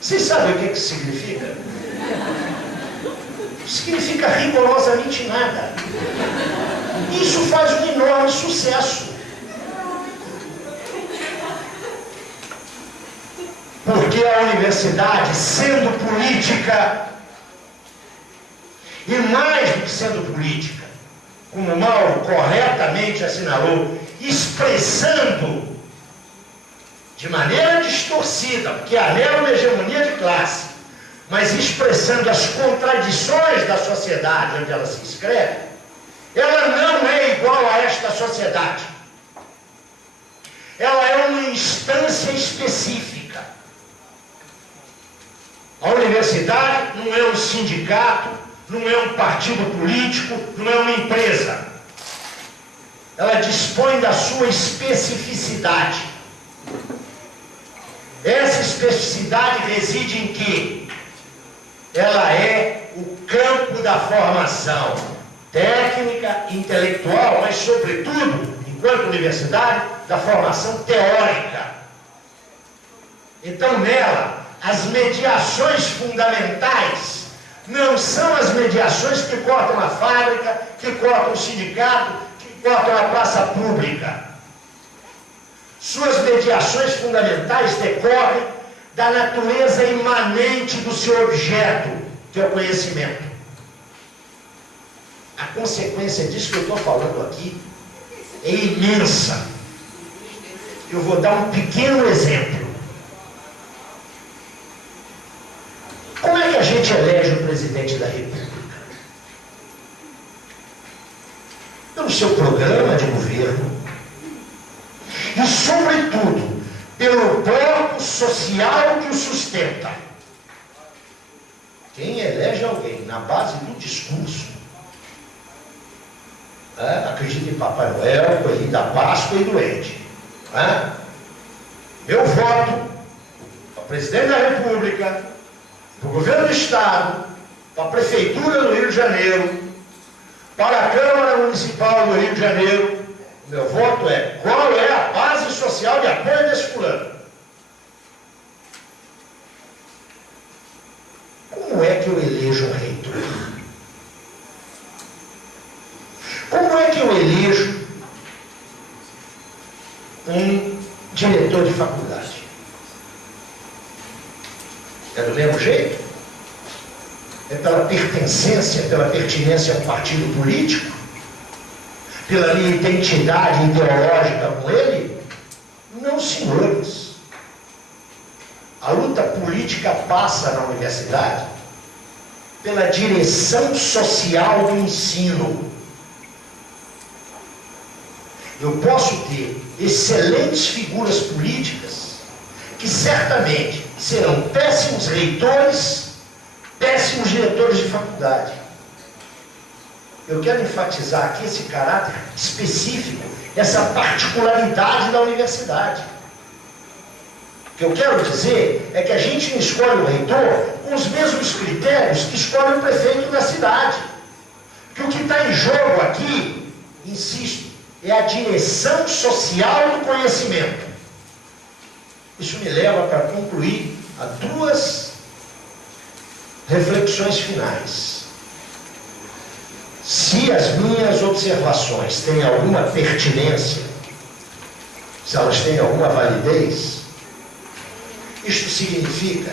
Vocês sabem o que isso significa? Significa rigorosamente nada. Isso faz um enorme sucesso. Porque a universidade, sendo política, e mais do que sendo política, como Mauro corretamente assinalou, expressando de maneira distorcida, porque anela uma hegemonia de classe, mas expressando as contradições da sociedade onde ela se inscreve, ela não é igual a esta sociedade. Ela é uma instância específica. A universidade não é um sindicato, não é um partido político, não é uma empresa. Ela dispõe da sua especificidade. Essa especificidade reside em quê? Ela é o campo da formação técnica, intelectual, mas sobretudo, enquanto universidade, da formação teórica. Então, nela, as mediações fundamentais não são as mediações que cortam a fábrica, que cortam o sindicato, que cortam a praça pública. Suas mediações fundamentais decorrem da natureza imanente do seu objeto, que é o conhecimento. A consequência disso que eu estou falando aqui é imensa. Eu vou dar um pequeno exemplo. Como é que a gente elege o presidente da República? Pelo seu programa de governo e, sobretudo, pelo bloco social que o sustenta. Quem elege alguém na base do discurso, acredita em Papai Noel, Coelhinho da Páscoa e doente. Eu voto para o presidente da República, para o governo do Estado, para a Prefeitura do Rio de Janeiro, para a Câmara Municipal do Rio de Janeiro, meu voto é: qual é a base social de apoio desse fulano? Como é que eu elejo um reitor? Como é que eu elejo um diretor de faculdade? É do mesmo jeito? É pela pertencência, pela pertinência ao partido político? Pela minha identidade ideológica com ele? Não, senhores. A luta política passa na universidade pela direção social do ensino. Eu posso ter excelentes figuras políticas que certamente serão péssimos reitores, péssimos diretores de faculdade. Eu quero enfatizar aqui esse caráter específico, essa particularidade da universidade. O que eu quero dizer é que a gente não escolhe o reitor com os mesmos critérios que escolhe o prefeito da cidade. Que o que está em jogo aqui, insisto, é a direção social do conhecimento. Isso me leva para concluir a duas reflexões finais. Se as minhas observações têm alguma pertinência, se elas têm alguma validez, isto significa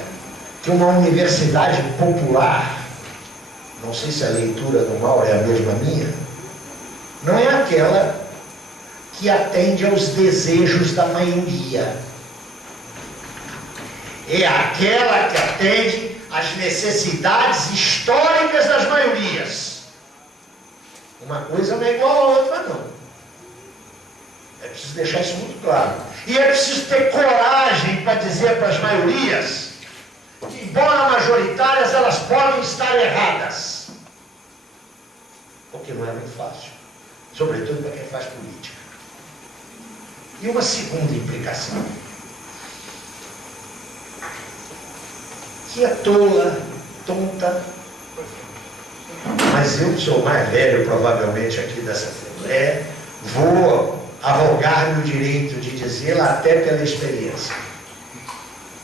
que uma universidade popular, não sei se a leitura do mal é a mesma minha, não é aquela que atende aos desejos da maioria. É aquela que atende às necessidades históricas das maiorias. Uma coisa não é igual à outra, não. É preciso deixar isso muito claro. E é preciso ter coragem para dizer para as maiorias que, embora majoritárias, elas podem estar erradas. Porque não é muito fácil. Sobretudo para quem faz política. E uma segunda implicação, que é tola, tonta, mas eu que sou o mais velho, provavelmente, aqui dessa Assembleia, vou arrogar-me o direito de dizê-la até pela experiência.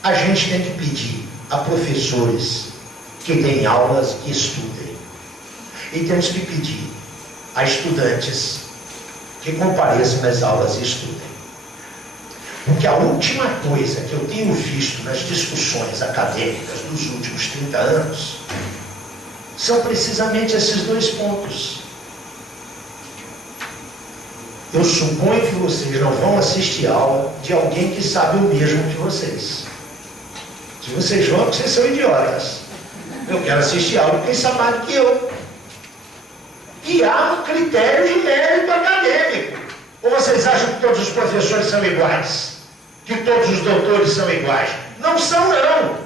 A gente tem que pedir a professores que deem aulas e estudem. E temos que pedir a estudantes que compareçam nas aulas e estudem. Porque a última coisa que eu tenho visto nas discussões acadêmicas dos últimos 30 anos são precisamente esses dois pontos. Eu suponho que vocês não vão assistir aula de alguém que sabe o mesmo que vocês. Se vocês vão, vocês são idiotas. Eu quero assistir aula de quem sabe mais do que eu. E há um critério de mérito acadêmico. Ou vocês acham que todos os professores são iguais? Que todos os doutores são iguais? Não são, não.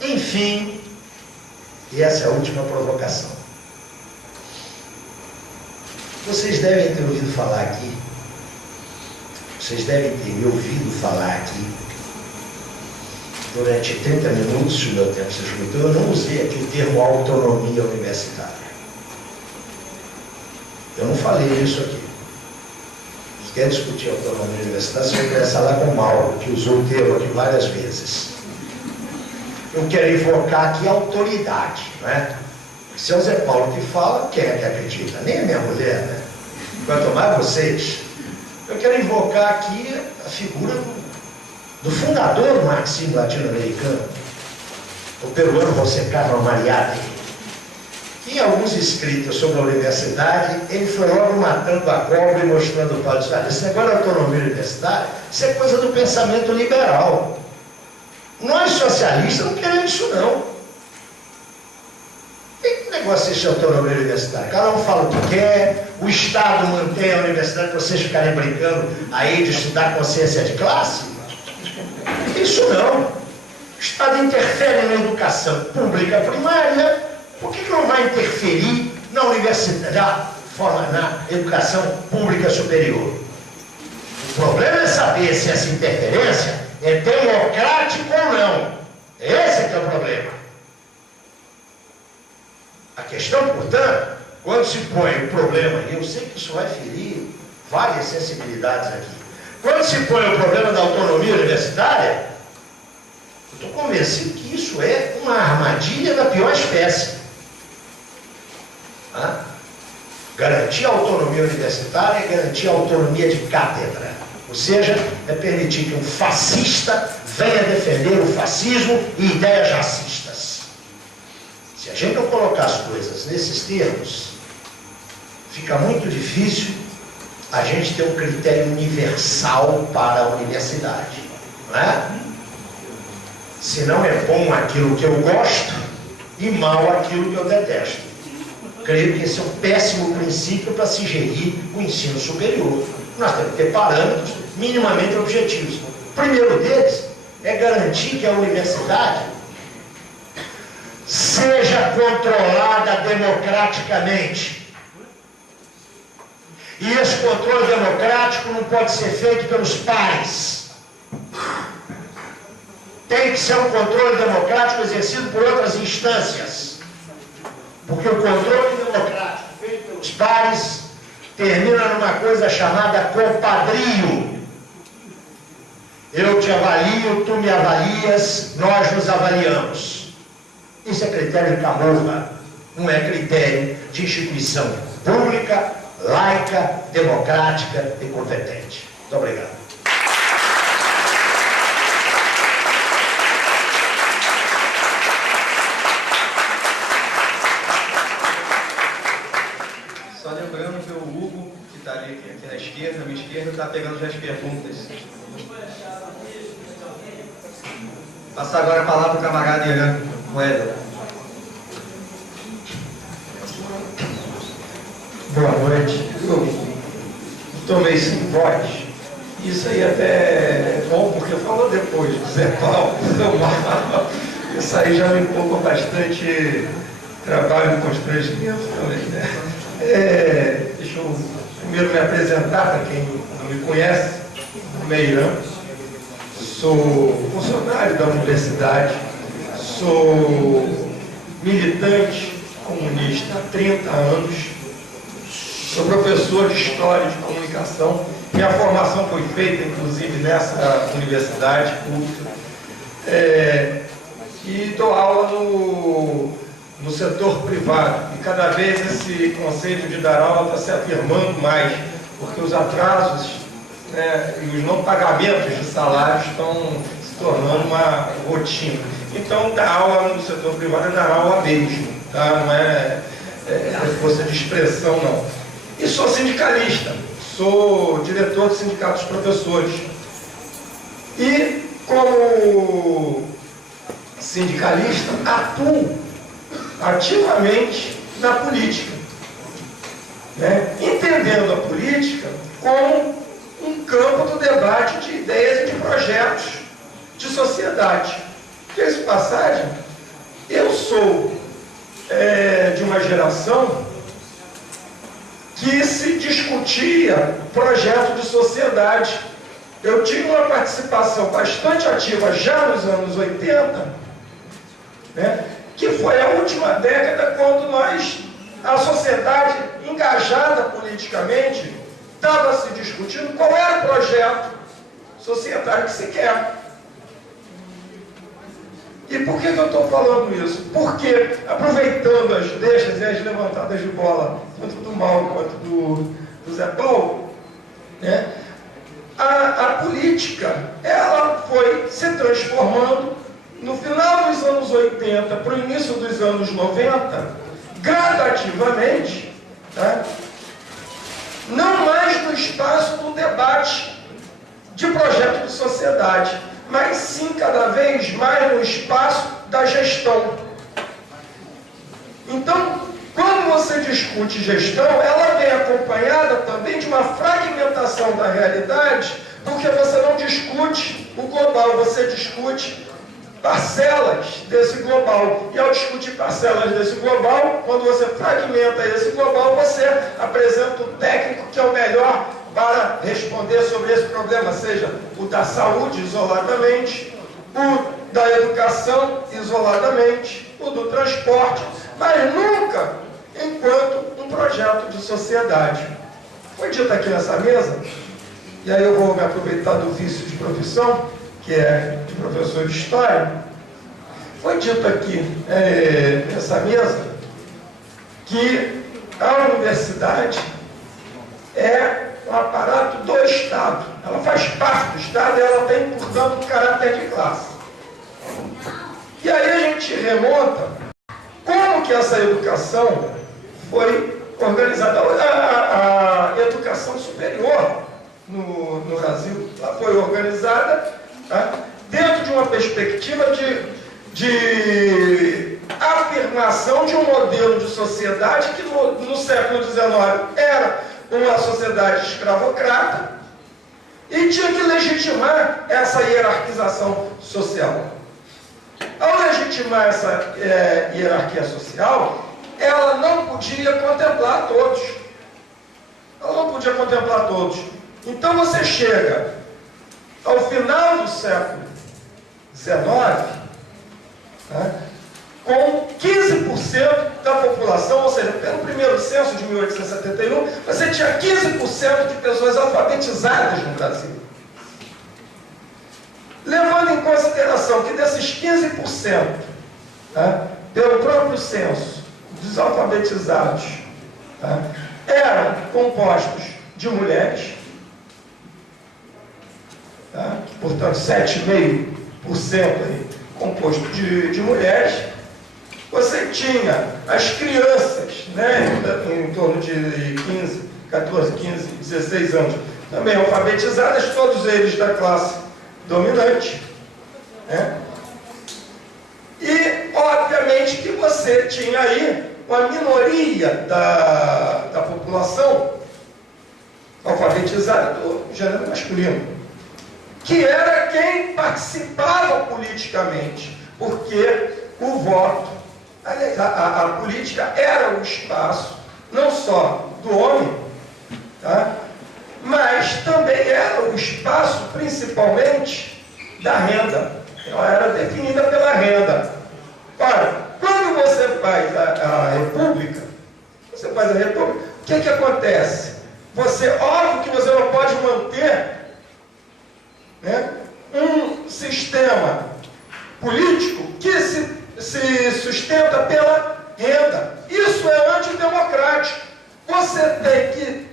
Enfim, e essa é a última provocação. Vocês devem ter ouvido falar aqui, vocês devem ter me ouvido falar aqui, durante 30 minutos, se o meu tempo se esgotou, eu não usei aqui o termo autonomia universitária. Eu não falei isso aqui. Se quer discutir autonomia universitária, você vai começar lá com o Mauro, que usou o termo aqui várias vezes. Eu quero invocar aqui a autoridade, não é? Se é o Zé Paulo que fala, quem é que acredita? Nem a minha mulher, né? Quanto mais vocês. Eu quero invocar aqui a figura do fundador do marxismo latino-americano, o peruano José Carlos Mariátegui. Em alguns escritos sobre a universidade, ele foi logo matando a cobra e mostrando o pau. Esse negócio de autonomia universitária, isso é coisa do pensamento liberal. Nós socialistas não queremos isso, não. Que negócio é esse de autonomia universitária? Cada um fala o que quer, o Estado mantém a universidade para vocês ficarem brincando aí de estudar consciência de classe? Isso não. O Estado interfere na educação pública primária. Por que não vai interferir na universidade, na educação pública superior? O problema é saber se essa interferência é democrática ou não. Esse é que é o problema. A questão, portanto, quando se põe o problema, e eu sei que isso vai ferir várias sensibilidades aqui, quando se põe o problema da autonomia universitária, eu estou convencido que isso é uma armadilha da pior espécie. Garantir a autonomia universitária é garantir a autonomia de cátedra. Ou seja, é permitir que um fascista venha defender o fascismo e ideias racistas. Se a gente não colocar as coisas nesses termos, fica muito difícil a gente ter um critério universal para a universidade. Não é? Se não é bom aquilo que eu gosto e mal aquilo que eu detesto. Creio que esse é um péssimo princípio para se gerir o ensino superior. Nós temos que ter parâmetros minimamente objetivos. O primeiro deles é garantir que a universidade seja controlada democraticamente. E esse controle democrático não pode ser feito pelos pares. Tem que ser um controle democrático exercido por outras instâncias. Porque o controle democrático feito pelos pares termina numa coisa chamada compadrio. Eu te avalio, tu me avalias, nós nos avaliamos. Isso é critério de camorra, não é critério de instituição pública, laica, democrática e competente. Muito obrigado. Só lembrando que o Hugo, que está ali aqui na esquerda, minha esquerda, está pegando já as perguntas. Passar agora a palavra para o camarada Irã Moeda. Boa noite. Eu tomei sem voz. Isso aí até é bom, porque falou depois do Zé Paulo. Isso aí já me empolgou bastante trabalho e constrangimento também, né? Deixa eu primeiro me apresentar para quem não me conhece. Meirã. Sou funcionário da universidade, sou militante comunista há 30 anos, sou professor de História e de Comunicação. Minha formação foi feita, inclusive, nessa universidade pública. E dou aula no setor privado. E cada vez esse conceito de dar aula está se afirmando mais, porque os atrasos, né, e os não pagamentos de salários estão se tornando uma rotina. Então, dar aula no setor privado é dar aula mesmo, tá? Não é força de expressão, não. E sou sindicalista, sou diretor do Sindicato dos Professores. E, como sindicalista, atuo ativamente na política, né? Entendendo a política como um campo do debate de ideias e de projetos de sociedade. Diga-se de passagem, eu sou de uma geração que se discutia projeto de sociedade. Eu tive uma participação bastante ativa já nos anos 80, né, que foi a última década quando a sociedade engajada politicamente, estava se discutindo qual era o projeto societário que se quer. E por que eu estou falando isso? Porque, aproveitando as deixas e as levantadas de bola, tanto do Mauro quanto do Zé Paulo, né, a política, ela foi se transformando no final dos anos 80 para o início dos anos 90, gradativamente, tá? Não mais no espaço do debate de projeto de sociedade, mas sim cada vez mais no espaço da gestão. Então, quando você discute gestão, ela vem acompanhada também de uma fragmentação da realidade, porque você não discute o global, você discute parcelas desse global. E ao discutir parcelas desse global, quando você fragmenta esse global, você apresenta o técnico que é o melhor para responder sobre esse problema, seja o da saúde isoladamente, o da educação isoladamente, o do transporte, mas nunca enquanto um projeto de sociedade. Foi dito aqui nessa mesa, e aí eu vou me aproveitar do vício de profissão, que é de professor de História. Foi dito aqui nessa mesa que a universidade é um aparato do Estado. Ela faz parte do Estado e ela tem, portanto, caráter de classe. E aí a gente remonta como que essa educação foi organizada. A educação superior no Brasil, ela foi organizada, tá, dentro de uma perspectiva de afirmação de um modelo de sociedade que no século XIX era uma sociedade escravocrata e tinha que legitimar essa hierarquização social. Ao legitimar essa hierarquia social, ela não podia contemplar todos. Ela não podia contemplar todos. Então você chega ao final do século XIX, né, com 15% da população, ou seja, pelo primeiro censo de 1871, você tinha 15% de pessoas alfabetizadas no Brasil. Levando em consideração que desses 15%, tá, pelo próprio censo, dos alfabetizados, tá, eram compostos de mulheres, tá, portanto 7,5% composto de mulheres. Você tinha as crianças, né, em torno de 15, 14, 15, 16 anos, também alfabetizadas, todos eles da classe dominante, né? E, obviamente, que você tinha aí uma minoria da população alfabetizada do gênero masculino, que era quem participava politicamente, porque o voto, a política era o espaço, não só do homem, tá, mas também era o espaço, principalmente, da renda. Ela era definida pela renda. Ora, quando você faz a República, o que acontece? Óbvio que você não pode manter, né, um sistema político que se sustenta pela renda. Isso é antidemocrático. Você tem que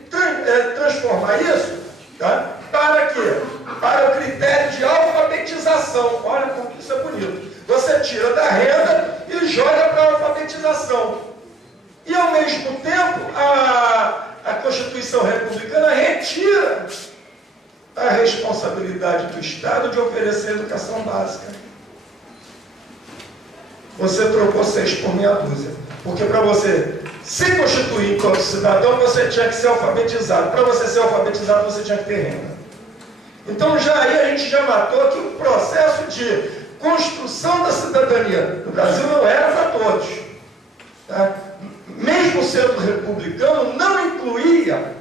transformar isso, tá, para quê? Para o critério de alfabetização. Olha como isso é bonito. Você tira da renda e joga para a alfabetização. E, ao mesmo tempo, a Constituição Republicana retira a responsabilidade do Estado de oferecer educação básica. Você trocou 6 por meia dúzia. Porque para você se constituir enquanto cidadão, você tinha que ser alfabetizado. Para você ser alfabetizado, você tinha que ter renda. Então, já aí a gente já matou que o processo de construção da cidadania no Brasil não era para todos. Tá? Mesmo sendo republicano, não incluía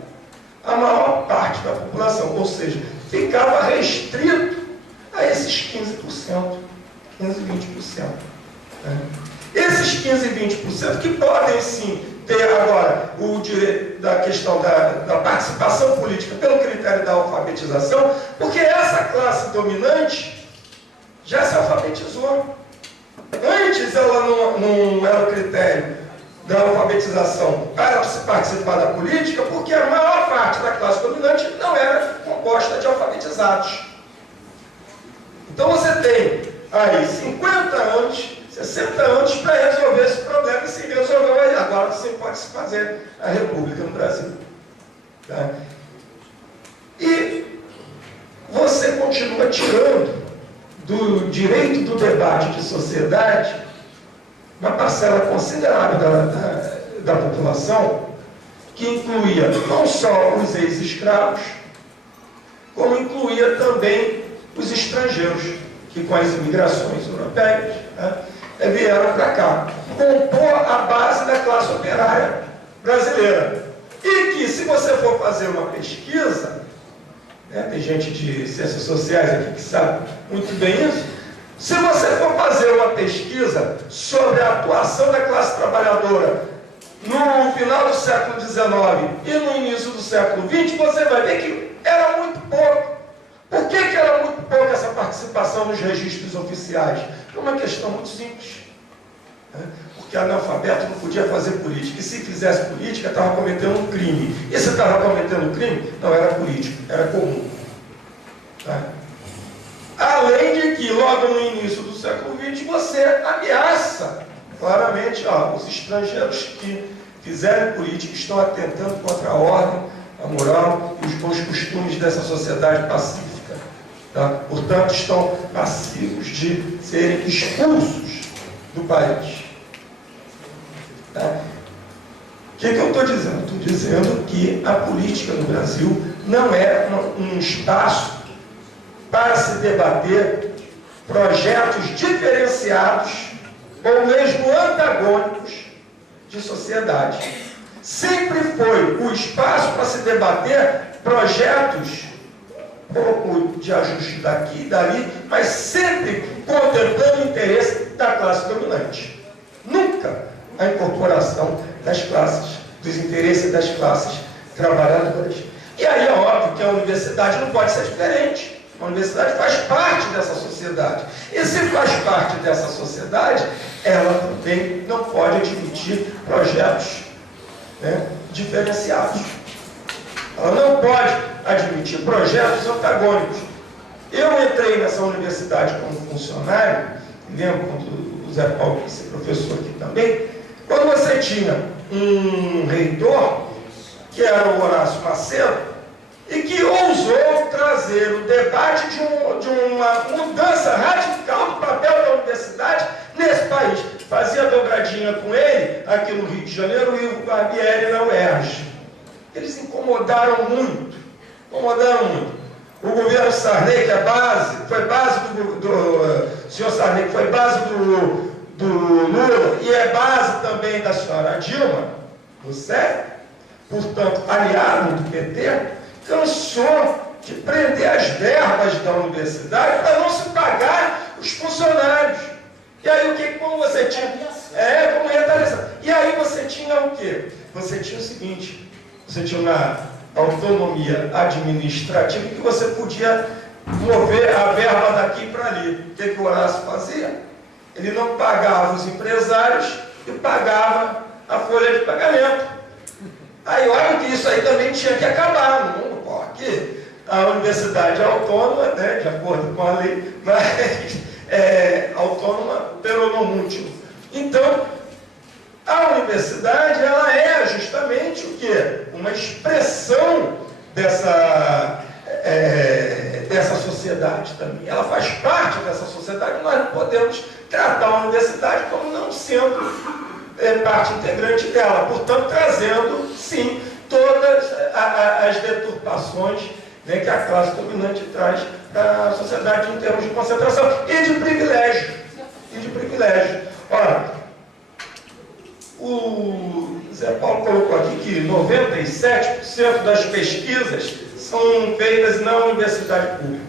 a maior parte da população, ou seja, ficava restrito a esses 15%, 15, 20%. Né? Esses 15 e 20% que podem sim ter agora o direito da questão da participação política pelo critério da alfabetização, porque essa classe dominante já se alfabetizou. Antes ela não era o critério da alfabetização para se participar da política, porque a maior parte da classe dominante não era composta de alfabetizados. Então você tem aí 50 anos, 60 anos para resolver esse problema, e se resolveu aí, agora sim pode-se fazer a República no Brasil. Tá? E você continua tirando do direito do debate de sociedade uma parcela considerável da população, que incluía não só os ex-escravos, como incluía também os estrangeiros, que com as imigrações europeias, né, vieram para cá, compor a base da classe operária brasileira. E que, se você for fazer uma pesquisa, né, tem gente de ciências sociais aqui que sabe muito bem isso, Se você for fazer uma pesquisa sobre a atuação da classe trabalhadora no final do século XIX e no início do século XX, você vai ver que era muito pouco. Por que era muito pouco essa participação nos registros oficiais? É uma questão muito simples. Porque analfabeto não podia fazer política. E se fizesse política, estava cometendo um crime. E se estava cometendo um crime, não era político, era comum. Tá? Além de que, logo no início do século XX, você ameaça claramente os estrangeiros que fizerem política estão atentando contra a ordem, a moral e os bons costumes dessa sociedade pacífica. Tá? Portanto, estão passivos de serem expulsos do país. Tá? O que eu estou dizendo? Estou dizendo que a política no Brasil não é um espaço para se debater projetos diferenciados ou mesmo antagônicos de sociedade. Sempre foi o espaço para se debater projetos pouco de ajuste daqui e dali, mas sempre contemplando o interesse da classe dominante. Nunca a incorporação das classes, dos interesses das classes trabalhadoras. E aí é óbvio que a universidade não pode ser diferente. A universidade faz parte dessa sociedade. E se faz parte dessa sociedade, ela também não pode admitir projetos diferenciados. Ela não pode admitir projetos antagônicos. Eu entrei nessa universidade como funcionário, lembro quando o Zé Paulo quis ser professor aqui também, quando você tinha um reitor, que era o Horácio Macedo, e que ousou trazer o debate de uma mudança radical do papel da universidade nesse país. Fazia dobradinha com ele, aqui no Rio de Janeiro, e o Barbieri na UERJ. Eles incomodaram muito, O governo Sarney, que é base, foi base do senhor Sarney, que foi base do Lula, e é base também da senhora Dilma, portanto, aliado do PT, cansou de prender as verbas da universidade para não se pagar os funcionários. E aí como você tinha? Como retaliação. E aí você tinha o quê? Você tinha o seguinte, você tinha uma autonomia administrativa que você podia mover a verba daqui para ali. O que o Horácio fazia? Ele não pagava os empresários e pagava a folha de pagamento. Aí olha que isso aí também tinha que acabar, não? Porque a universidade é autônoma, de acordo com a lei, mas é autônoma pelo non mútil. Então, a universidade, ela é justamente o quê? Uma expressão dessa sociedade também. Ela faz parte dessa sociedade, nós não podemos tratar a universidade como não sendo parte integrante dela, portanto, trazendo, sim, todas as deturpações que a classe dominante traz para a sociedade em termos de concentração e de privilégio. Ora, o Zé Paulo colocou aqui que 97% das pesquisas são feitas na universidade pública.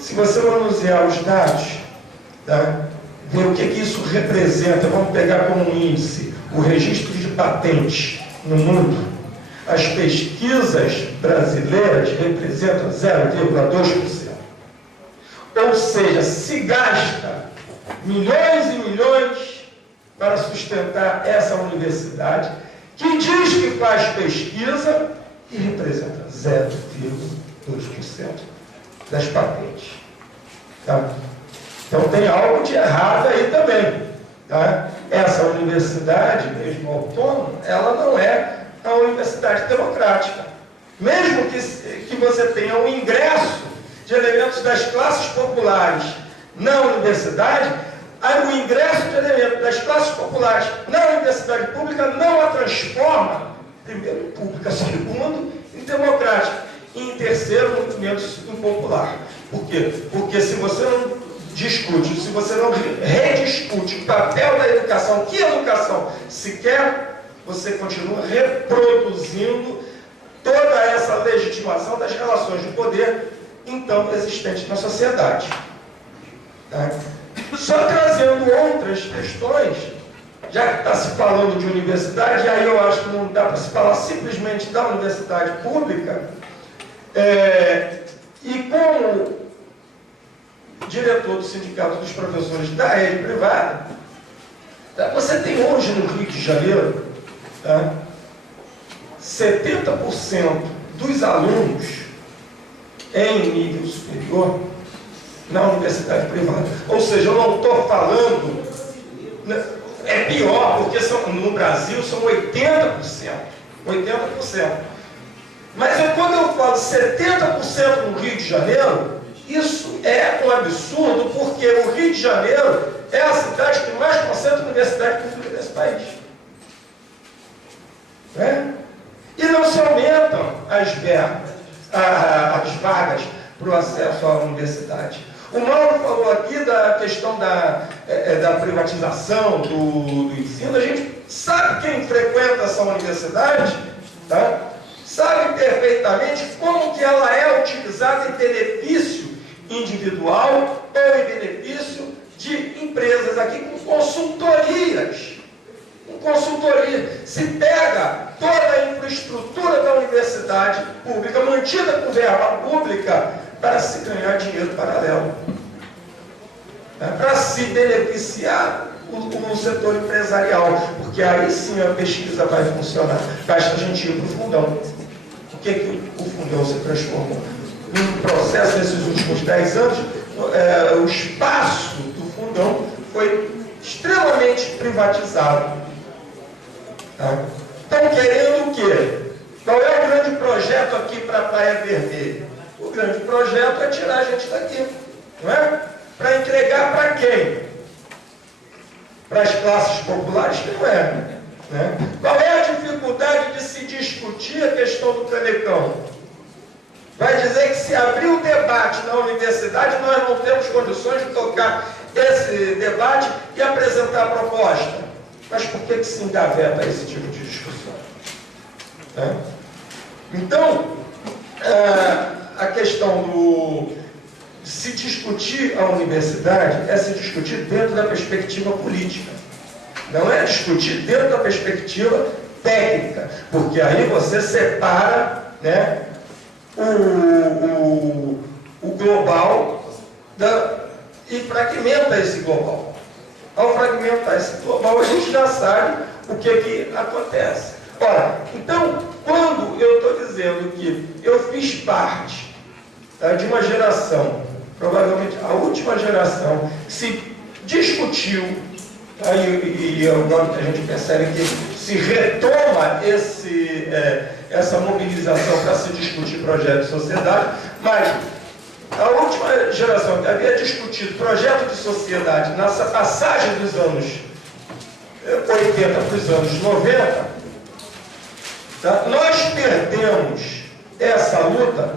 Se você manusear os dados, ver o que isso representa, vamos pegar como um índice o registro de patentes no mundo. As pesquisas brasileiras representam 0,2%. Ou seja, se gasta milhões e milhões para sustentar essa universidade, que diz que faz pesquisa e representa 0,2% das patentes. Tá? Então tem algo de errado aí também. Tá? Essa universidade, mesmo autônoma, ela não é a universidade democrática. Mesmo que você tenha um ingresso de elementos das classes populares na universidade, o ingresso de elementos das classes populares na universidade pública não a transforma, primeiro, em pública, segundo, em democrática, e em terceiro, muito menos em popular. Por quê? Porque se você não discute, se você não rediscute o papel da educação, que educação se quer, você continua reproduzindo toda essa legitimação das relações de poder, então, existentes na sociedade. Tá? Só trazendo outras questões, já que está se falando de universidade, e aí eu acho que não dá para se falar simplesmente da universidade pública, e como diretor do Sindicato dos Professores da rede privada, tá? Você tem hoje no Rio de Janeiro, tá? 70% dos alunos em nível superior na universidade privada. Ou seja, eu não estou falando, é pior, porque no Brasil são 80%. 80%. Mas quando eu falo 70% no Rio de Janeiro, isso é um absurdo, porque o Rio de Janeiro é a cidade que mais concentra universidade pública desse país. Né? E não se aumentam as verbas, as vagas para o acesso à universidade. O Mauro falou aqui da questão da privatização do ensino. A gente sabe, quem frequenta essa universidade, tá? Sabe perfeitamente como que ela é utilizada em benefício individual ou em benefício de empresas aqui com consultorias. Consultoria. Se pega toda a infraestrutura da universidade pública, mantida com verba pública, para se ganhar dinheiro paralelo, para se beneficiar o setor empresarial, porque aí sim a pesquisa vai funcionar. Basta a gente ir para o fundão. O que o fundão se transformou? No processo desses últimos 10 anos, o espaço do fundão foi extremamente privatizado. Estão querendo o quê? Qual é o grande projeto aqui para a Praia Vermelha? O grande projeto é tirar a gente daqui, não é? Para entregar para quem? Para as classes populares, que não é. Né? Qual é a dificuldade de se discutir a questão do Canecão? Vai dizer que se abrir o debate na universidade, nós não temos condições de tocar esse debate e apresentar a proposta. Mas por que se engaveta esse tipo de discussão? Né? Então, a questão de se discutir a universidade é se discutir dentro da perspectiva política. Não é discutir dentro da perspectiva técnica, porque aí você separa, né, o global e fragmenta esse global. Ao fragmentar esse global, a gente já sabe o que acontece. Ora, então, quando eu estou dizendo que eu fiz parte, tá, de uma geração, provavelmente a última geração, que se discutiu, tá, e agora a gente percebe que se retoma essa mobilização para se discutir projeto de sociedade, mas a última geração que havia discutido projeto de sociedade nessa passagem dos anos 80 para os anos 90, tá? Nós perdemos essa luta.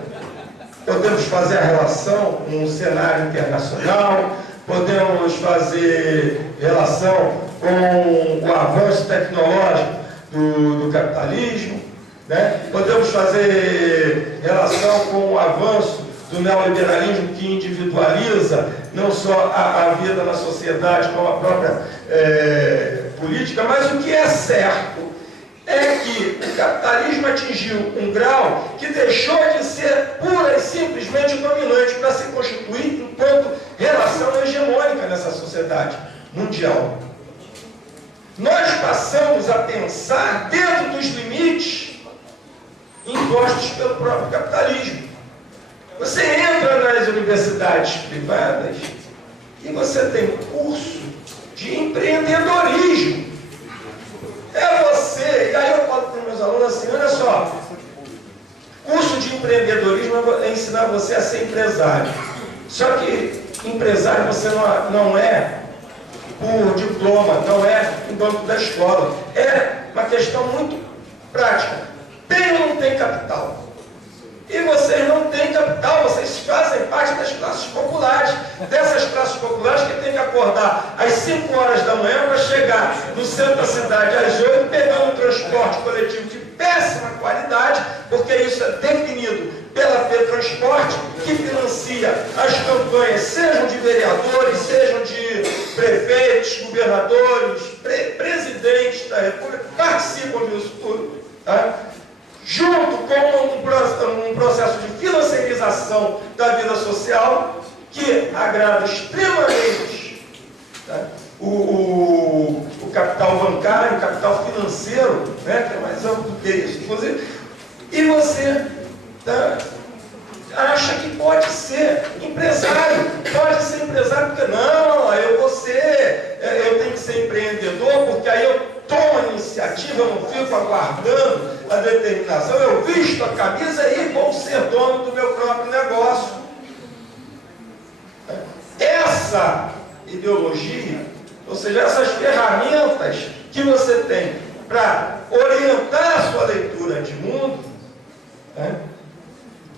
Podemos fazer a relação com o cenário internacional, podemos fazer relação com o avanço tecnológico do capitalismo, né? Podemos fazer relação com o avanço do neoliberalismo, que individualiza não só a vida na sociedade, como a própria política, mas o que é certo é que o capitalismo atingiu um grau que deixou de ser pura e simplesmente dominante para se constituir enquanto relação hegemônica nessa sociedade mundial. Nós passamos a pensar dentro dos limites impostos pelo próprio capitalismo. Você entra nas universidades privadas e você tem curso de empreendedorismo. É você, e aí eu falo para os meus alunos assim, olha só, curso de empreendedorismo é ensinar você a ser empresário. Só que empresário você não é por diploma, não é em banco da escola. É uma questão muito prática. Tem ou não tem capital? E vocês não têm capital, vocês fazem parte das classes populares. Dessas classes populares que tem que acordar às 5 horas da manhã para chegar no centro da cidade às 8, pegando um transporte coletivo de péssima qualidade, porque isso é definido pela FETransporte, que financia as campanhas, sejam de vereadores, sejam de prefeitos, governadores, presidentes da República participam disso tudo, tá? Junto com um processo de financiarização da vida social que agrada extremamente, tá? O capital bancário, o capital financeiro, né, que é mais amplo do que isso, inclusive, e você, tá, acha que pode ser empresário, porque não, eu tenho que ser empreendedor, porque aí eu tomo a iniciativa, eu não fico aguardando a determinação, eu visto a camisa e vou ser dono do meu próprio negócio. Essa ideologia, ou seja, essas ferramentas que você tem para orientar a sua leitura de mundo, né,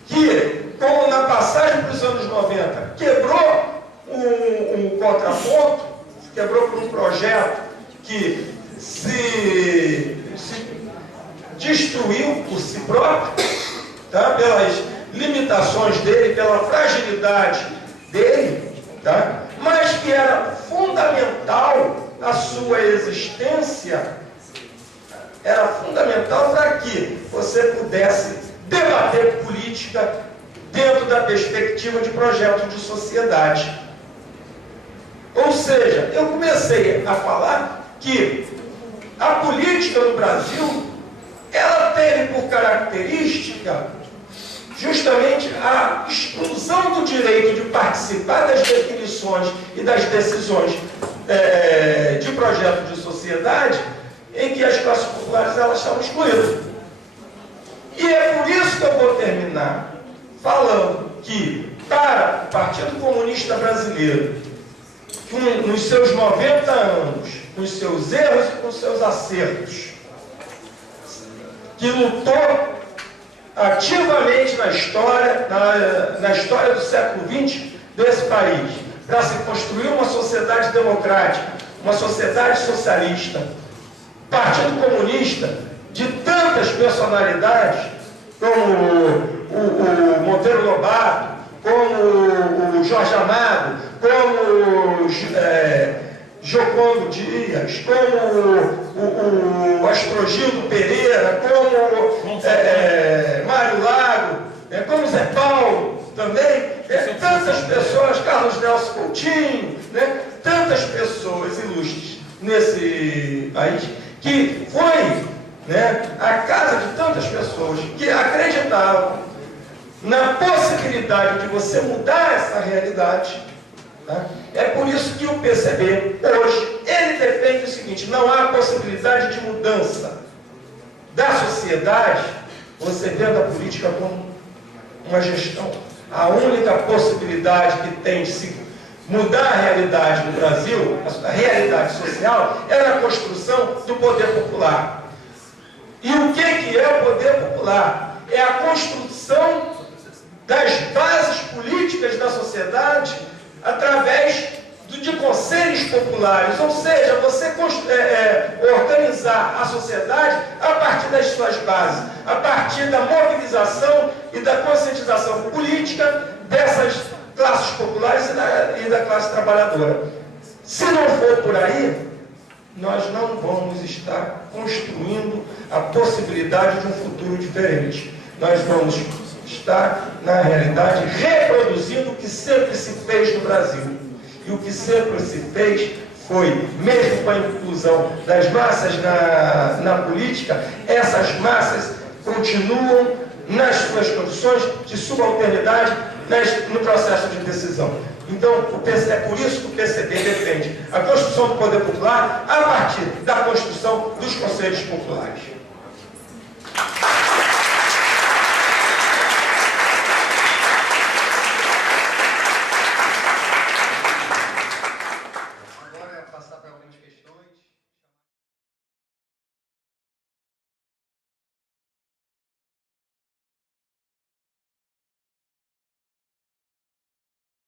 que, como na passagem para os anos 90, quebrou um contraponto, quebrou por um projeto que se destruiu por si próprio, tá, pelas limitações dele, pela fragilidade dele, tá, mas que era fundamental a sua existência, era fundamental para que você pudesse debater política dentro da perspectiva de projeto de sociedade. Ou seja, eu comecei a falar que a política no Brasil, ela teve por característica justamente a exclusão do direito de participar das definições e das decisões de projeto de sociedade, em que as classes populares elas estavam excluídas. E é por isso que eu vou terminar falando que, para o Partido Comunista Brasileiro, nos seus 90 anos, com os seus erros e com os seus acertos, que lutou ativamente na história do século XX desse país, para se construir uma sociedade democrática, uma sociedade socialista, Partido Comunista, de tantas personalidades, como o Monteiro Lobato, como o Jorge Amado, como Joconde Dias, como o Astrogildo Pereira, como Mário Lago, como Zé Paulo também, tantas pessoas, Carlos Nelson Coutinho, né, tantas pessoas ilustres nesse país, que foi, né, a casa de tantas pessoas que acreditavam na possibilidade de você mudar essa realidade. Tá? É por isso que o PCB, hoje, ele defende o seguinte: não há possibilidade de mudança da sociedade, você vendo a política como uma gestão. A única possibilidade que tem de se mudar a realidade no Brasil, a realidade social, é na construção do poder popular. E o que é o poder popular? É a construção das bases políticas da sociedade através de conselhos populares, ou seja, você organizar a sociedade a partir das suas bases, a partir da mobilização e da conscientização política dessas classes populares e da classe trabalhadora. Se não for por aí, nós não vamos estar construindo a possibilidade de um futuro diferente. Nós vamos estar, na realidade, reproduzindo o que sempre se fez no Brasil. E o que sempre se fez foi, mesmo com a inclusão das massas na política, essas massas continuam nas suas condições de subalternidade no processo de decisão. Então, é por isso que o PCB defende a construção do poder popular a partir da construção dos conselhos populares.